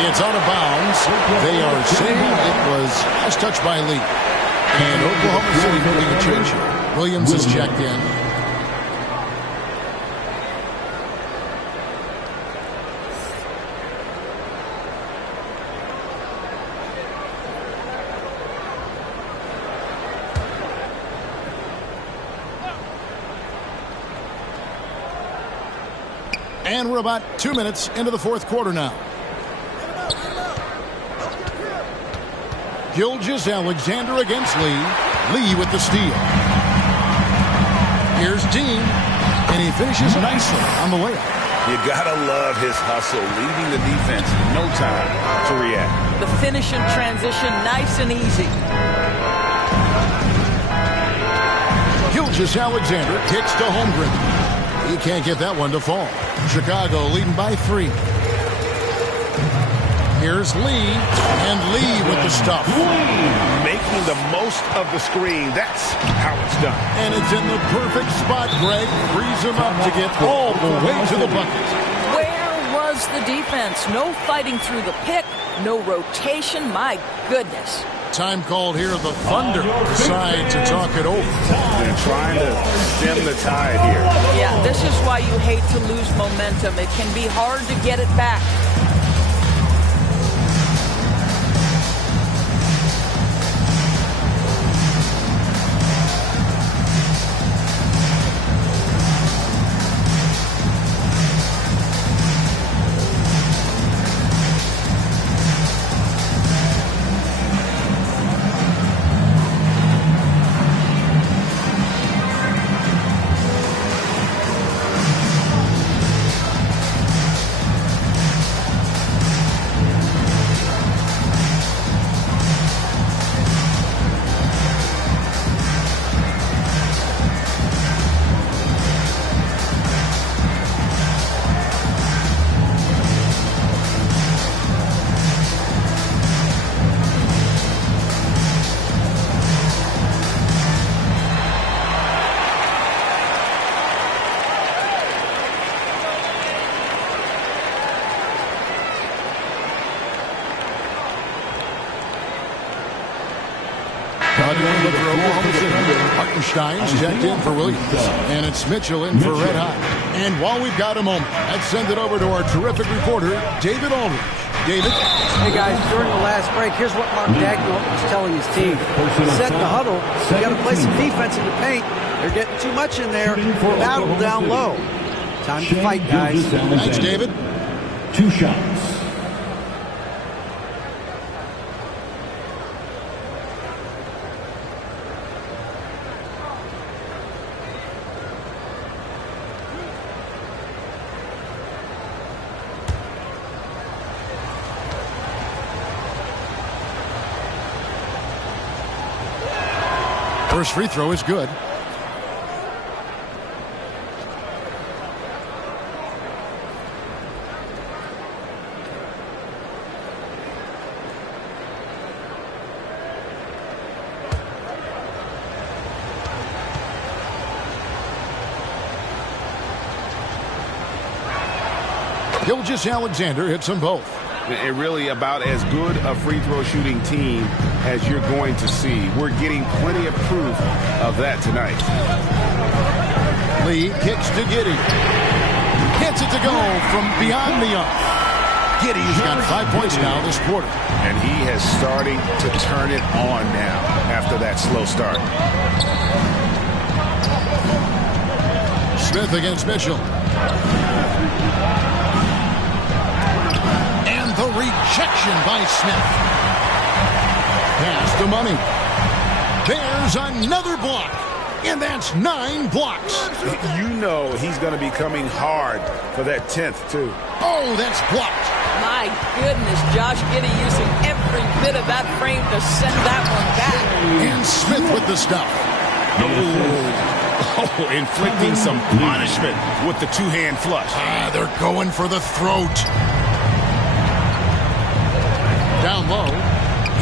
It's out of bounds. They are saying it was last touched by Lee. And Oklahoma City making a change here. Williams is checked in. And we're about 2 minutes into the fourth quarter now. Gilgeous-Alexander against Lee. Lee with the steal. Here's Dean, and he finishes nicely on the layup. You gotta love his hustle, leaving the defense no time to react. The finish in transition, nice and easy. Gilgeous-Alexander kicks to Holmgren. He can't get that one to fall. Chicago leading by 3. Here's Lee, and Lee with the stuff. Making the most of the screen. That's how it's done. And it's in the perfect spot, Greg. Frees him up to get all the way to the bucket. Where was the defense? No fighting through the pick, no rotation. My goodness. Time called here. The Thunder decide to talk it over. They're trying to stem the tide here. Yeah, this is why you hate to lose momentum. It can be hard to get it back. Hartenstein's checked in for Williams. And it's Mitchell in for Red Hot. And while we've got a moment, let's send it over to our terrific reporter, David Aldridge. David? Hey, guys, during the last break, here's what Mark Dagnall was telling his team. He said in the huddle, you got to play some defense in the paint. They're getting too much in there. Battle down low. Time to fight, guys. Thanks, David. 2 shots. First free throw is good. Gilgeous-Alexander hits them both. And really about as good a free throw shooting team as you're going to see. We're getting plenty of proof of that tonight. Lee kicks to Giddey. Gets it to go from beyond the arc. Giddey's got 5 points now this quarter. And he has started to turn it on now after that slow start. Smith against Mitchell. And the rejection by Smith. Pass to Money. There's another block. And that's 9 blocks. You know he's going to be coming hard for that 10th, too. Oh, that's blocked. My goodness, Josh Giddey using every bit of that frame to send that one back. And Smith with the stop. Oh, inflicting some punishment with the two-hand flush. They're going for the throat. Down low.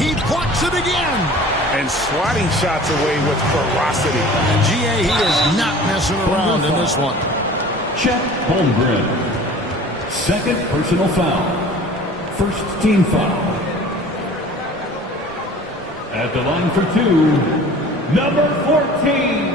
He blocks it again. And swatting shots away with ferocity. GA, he is not messing around in this one. Chet Holmgren. Second personal foul. First team foul. At the line for 2, number 14.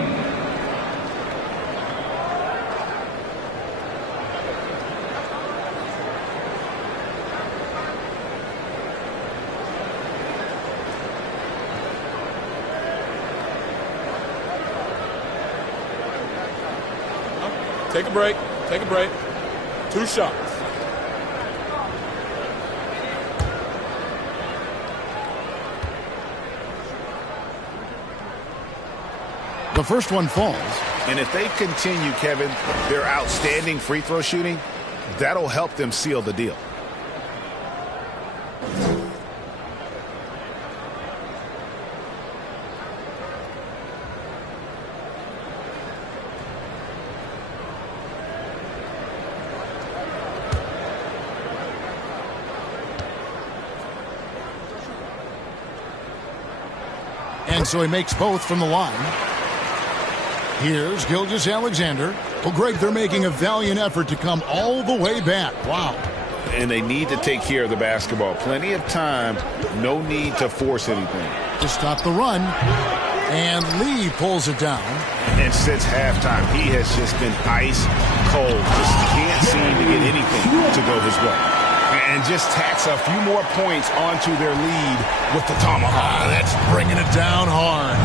Take a break. Take a break. 2 shots. The first one falls. And if they continue, Kevin, their outstanding free throw shooting, that'll help them seal the deal. And so he makes both from the line. Here's Gilgeous-Alexander. Well, Greg, they're making a valiant effort to come all the way back. Wow. And they need to take care of the basketball. Plenty of time. No need to force anything. To stop the run. And Lee pulls it down. And since halftime, he has just been ice cold. Just can't seem to get anything to go his way. And just tacks a few more points onto their lead with the tomahawk. That's bringing it down hard.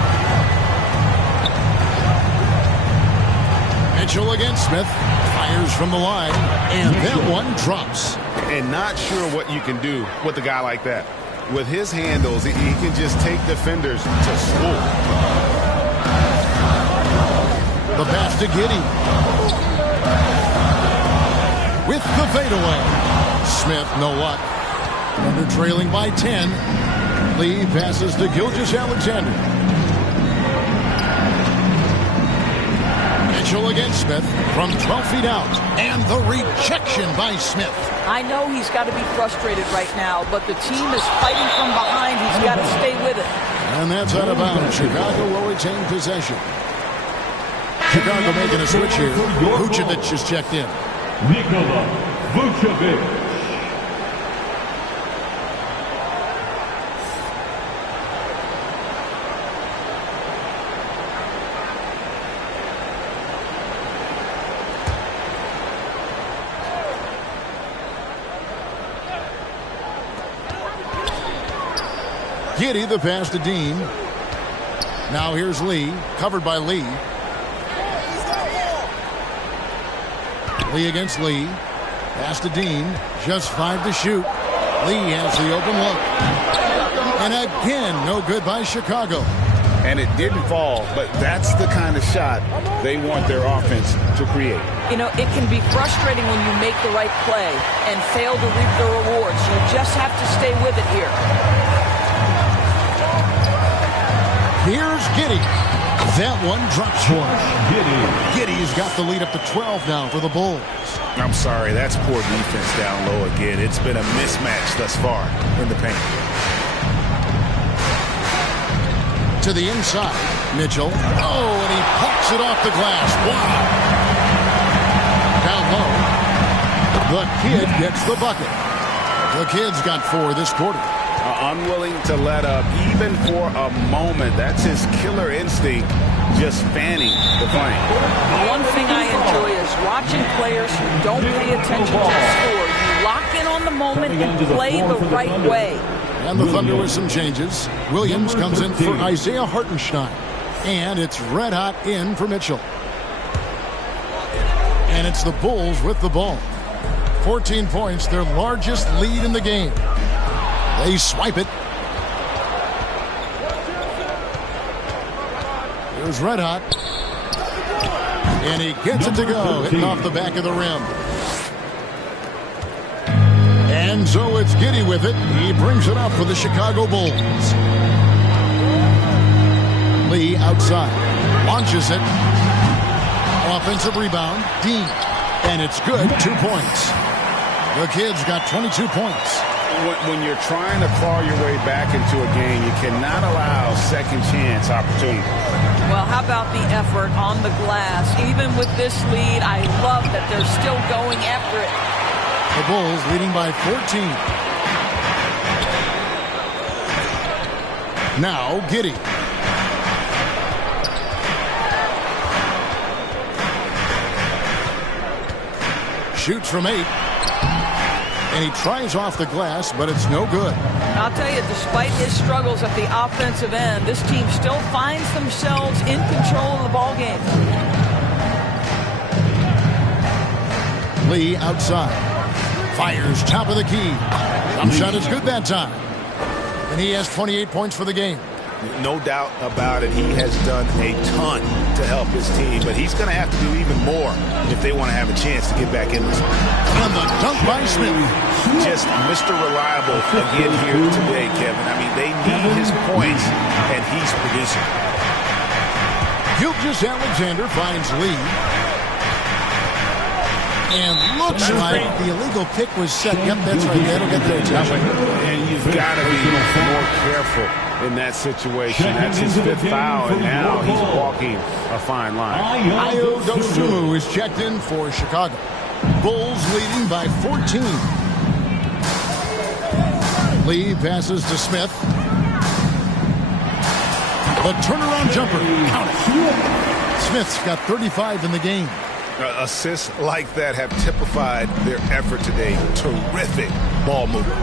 Mitchell against Smith. Fires from the line. And that one drops. And not sure what you can do with a guy like that. With his handles, he can just take defenders to school. The pass to Giddey. With the fadeaway. Smith, no luck. Under trailing by 10. Lee passes to Gilgeous-Alexander. Mitchell against Smith from 12 feet out. And the rejection by Smith. I know he's got to be frustrated right now, but the team is fighting from behind. He's got to stay with it. And that's out of bounds. Chicago will retain possession. Chicago making a switch here. Vucevic is checked in. Nikola Vucevic. Giddey, the pass to Dean. Now here's Lee, covered by Lee. Lee against Lee. Pass to Dean. Just 5 to shoot. Lee has the open look. And again, no good by Chicago. And it didn't fall, but that's the kind of shot they want their offense to create. You know, it can be frustrating when you make the right play and fail to reap the rewards. You just have to stay with it here. Here's Giddey. That one drops short. Giddey's got the lead up to 12 now for the Bulls. I'm sorry, that's poor defense down low again. It's been a mismatch thus far in the paint. To the inside, Mitchell. Oh, and he pucks it off the glass. Wow. Down low. The kid gets the bucket. The Kid's got 4 this quarter. Unwilling to let up even for a moment. That's his killer instinct, just fanning the flame. One thing I enjoy is watching players who don't pay attention to the score. You lock in on the moment and play the right way. And the Thunder with some changes. Williams comes in for Isaiah Hartenstein. And it's red hot in for Mitchell. And it's the Bulls with the ball. 14 points, their largest lead in the game. They swipe it. Here's red hot. And he gets it to go, hitting off the back of the rim. And so it's Giddey with it. He brings it up for the Chicago Bulls. Lee outside. Launches it. Offensive rebound. Dean. And it's good. 2 points. The Kid's got 22 points. When you're trying to claw your way back into a game, you cannot allow second chance opportunity. Well, how about the effort on the glass? Even with this lead, I love that they're still going after it. The Bulls leading by 14. Now Giddey. Shoots from 8. And he tries off the glass, but it's no good. I'll tell you, despite his struggles at the offensive end, this team still finds themselves in control of the ball game. Lee outside. Fires top of the key. Jump shot is good that time. And he has 28 points for the game. No doubt about it. He has done a ton to help his team, but he's going to have to do even more if they want to have a chance to get back in this. And the dunk by Smith. Just Mr. Reliable again here today, Kevin. I mean, they need his points, and he's producing. Gilgeous-Alexander finds Lee. And looks like the illegal pick was set. Yep, that's right. That'll get their attention. And you've got to be more careful in that situation. That's his 5th foul, and now he's walking a fine line. Ayo Dosunmu is checked in for Chicago. Bulls leading by 14. Lee passes to Smith. The turnaround jumper. Count it. Smith's got 35 in the game. Assists like that have typified their effort today. Terrific ball movement.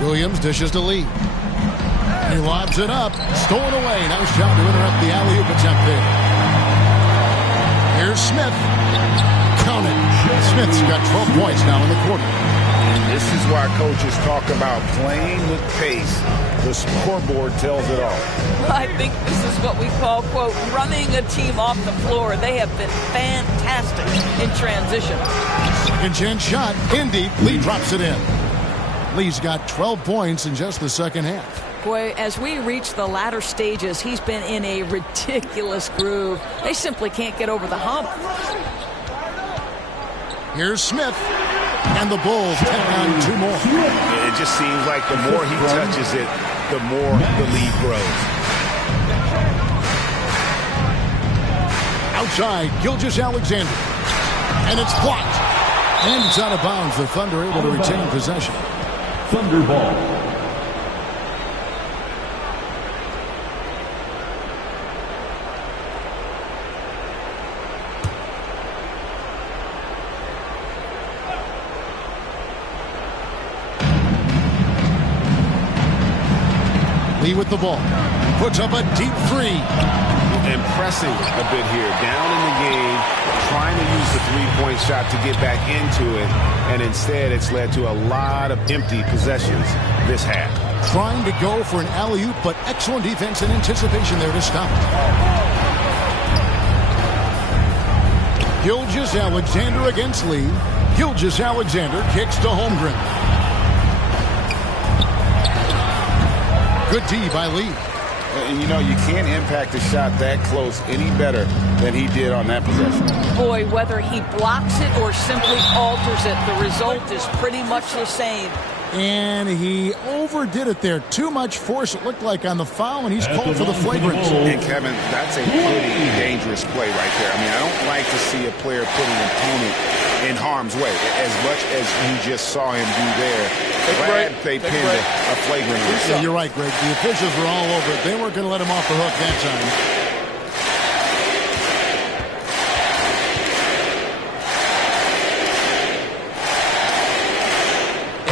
Williams dishes to Lee. He lobs it up. Stolen away. Nice job to interrupt the alley-oop attempt there. Here's Smith. Count it. Smith's got 12 points now in the quarter. This is why coaches talk about playing with pace. The scoreboard tells it all. Well, I think this is what we call, quote, running a team off the floor. They have been fantastic in transition. Second chance shot. Indeed, Lee drops it in. Lee's got 12 points in just the second half. Boy, as we reach the latter stages, he's been in a ridiculous groove. They simply can't get over the hump. Here's Smith. And the Bulls take on 2 more. It just seems like the more he touches it, the more the lead grows. Outside, Gilgeous-Alexander. And it's blocked. And it's out of bounds. The Thunder able to retain possession. Thunder ball. Lee with the ball. Puts up a deep 3. Impressing a bit here. Down in the game, trying to use the 3-point shot to get back into it. And instead, it's led to a lot of empty possessions this half. Trying to go for an alley-oop, but excellent defense and anticipation there to stop. Gilgeous-Alexander against Lee. Gilgeous-Alexander kicks to Holmgren. Good D by Lee. And you know, you can't impact a shot that close any better than he did on that possession. Boy, whether he blocks it or simply alters it, the result is pretty much the same. And he overdid it there. Too much force, it looked like, on the foul, and he's called for the flagrant. And, Kevin, that's a pretty dangerous play right there. I mean, I don't like to see a player put an opponent in harm's way as much as you just saw him do there. Glad they pinned a flagrant. Yeah, you're right, Greg. The officials were all over it. They weren't going to let him off the hook that time.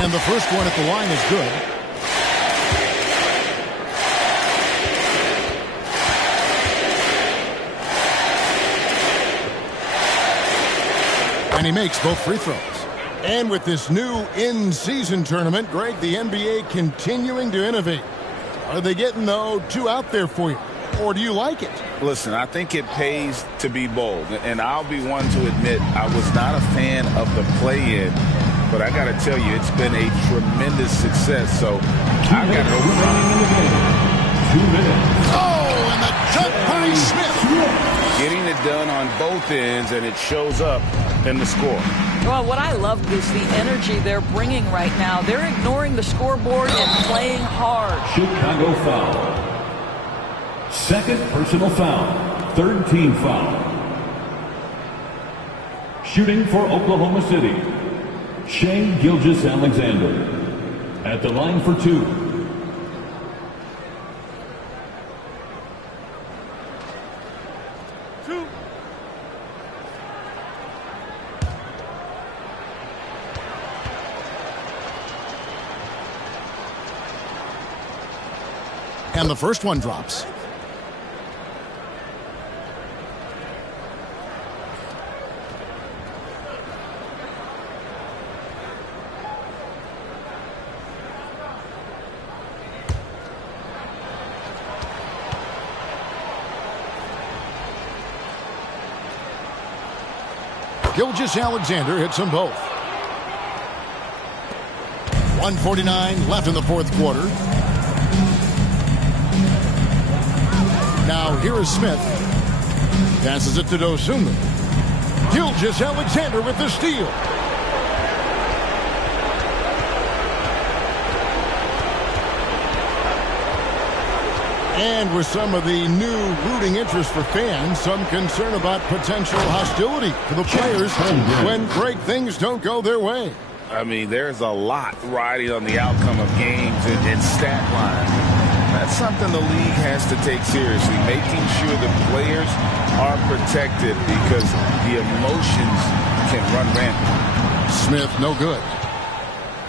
And the first one at the line is good. And he makes both free throws. And with this new in-season tournament, Greg, the NBA continuing to innovate. Are they getting, though, too out there for you? Or do you like it? Listen, I think it pays to be bold. And I'll be one to admit I was not a fan of the play-in. But I got to tell you, it's been a tremendous success. So I've got it over. 2 minutes. Oh, and the jump by Smith. Getting it done on both ends, and it shows up in the score. Well, what I love is the energy they're bringing right now. They're ignoring the scoreboard and playing hard. Chicago foul. Second personal foul. Third team foul. Shooting for Oklahoma City, Shai Gilgeous-Alexander at the line for 2. And the first one drops. Gilgeous-Alexander hits them both. 1:49 left in the fourth quarter. Now here is Smith. Passes it to Dosunmu. Gilgeous-Alexander with the steal. And with some of the new rooting interest for fans, some concern about potential hostility for the players when great things don't go their way. I mean, there's a lot riding on the outcome of games and stat lines. That's something the league has to take seriously, making sure the players are protected because the emotions can run rampant. Smith, no good.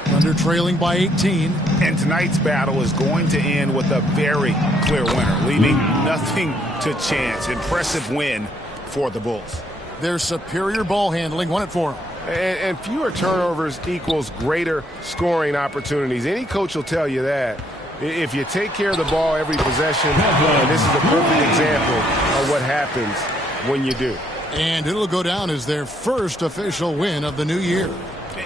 Thunder trailing by 18. And tonight's battle is going to end with a very clear winner, leaving nothing to chance. Impressive win for the Bulls. Their superior ball handling won it for them. And fewer turnovers equals greater scoring opportunities. Any coach will tell you that. If you take care of the ball every possession, and this is a perfect example of what happens when you do. And it'll go down as their first official win of the new year.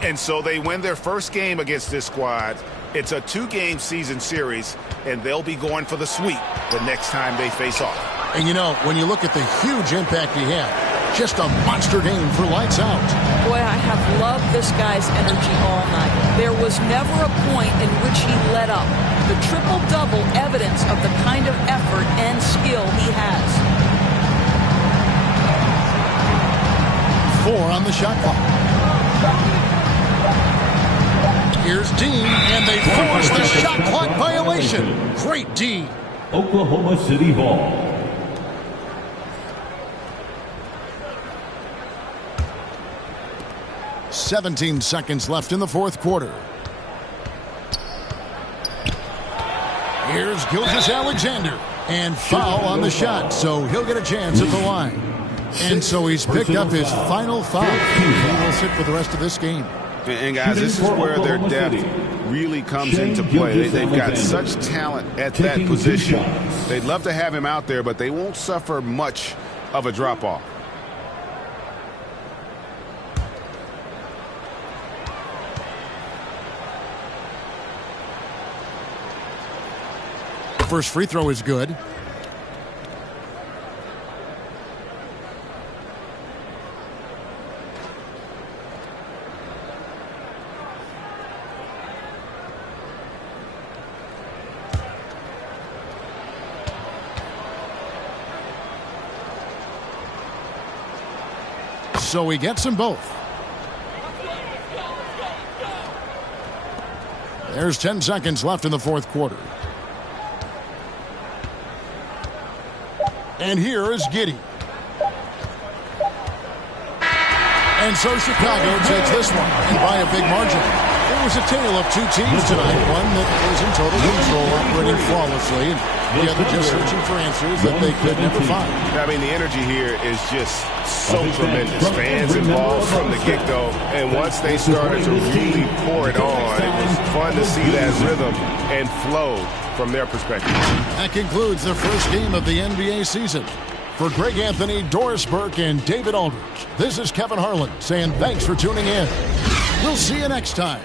And so they win their first game against this squad. It's a 2-game season series, and they'll be going for the sweep the next time they face off. And you know, when you look at the huge impact he had, just a monster game for lights out. Boy, I have loved this guy's energy all night. There was never a point in which he let up. The triple-double evidence of the kind of effort and skill he has. 4 on the shot clock. Here's Dean, and they force the shot clock violation. Great D. Oklahoma City ball. "17 seconds left in the fourth quarter. Here's Gilgeous-Alexander, and foul on the shot, so he'll get a chance at the line. And so he's picked up his final foul. He will sit for the rest of this game. And guys, this is where their depth really comes into play. They've got such talent at that position. They'd love to have him out there, but they won't suffer much of a drop-off. The first free throw is good. so he gets them both. There's 10 seconds left in the fourth quarter. And here is Giddey. And so Chicago takes this one, and by a big margin. It was a tale of two teams tonight, one that was in total control, operating flawlessly, and the other just searching for answers that they could never find. I mean, the energy here is just so tremendous. Fans involved from the get-go, and once they started to really pour it on, it was fun to see that rhythm and flow from their perspective. That concludes the first game of the NBA season. For Greg Anthony, Doris Burke, and David Aldridge, this is Kevin Harlan saying thanks for tuning in. We'll see you next time.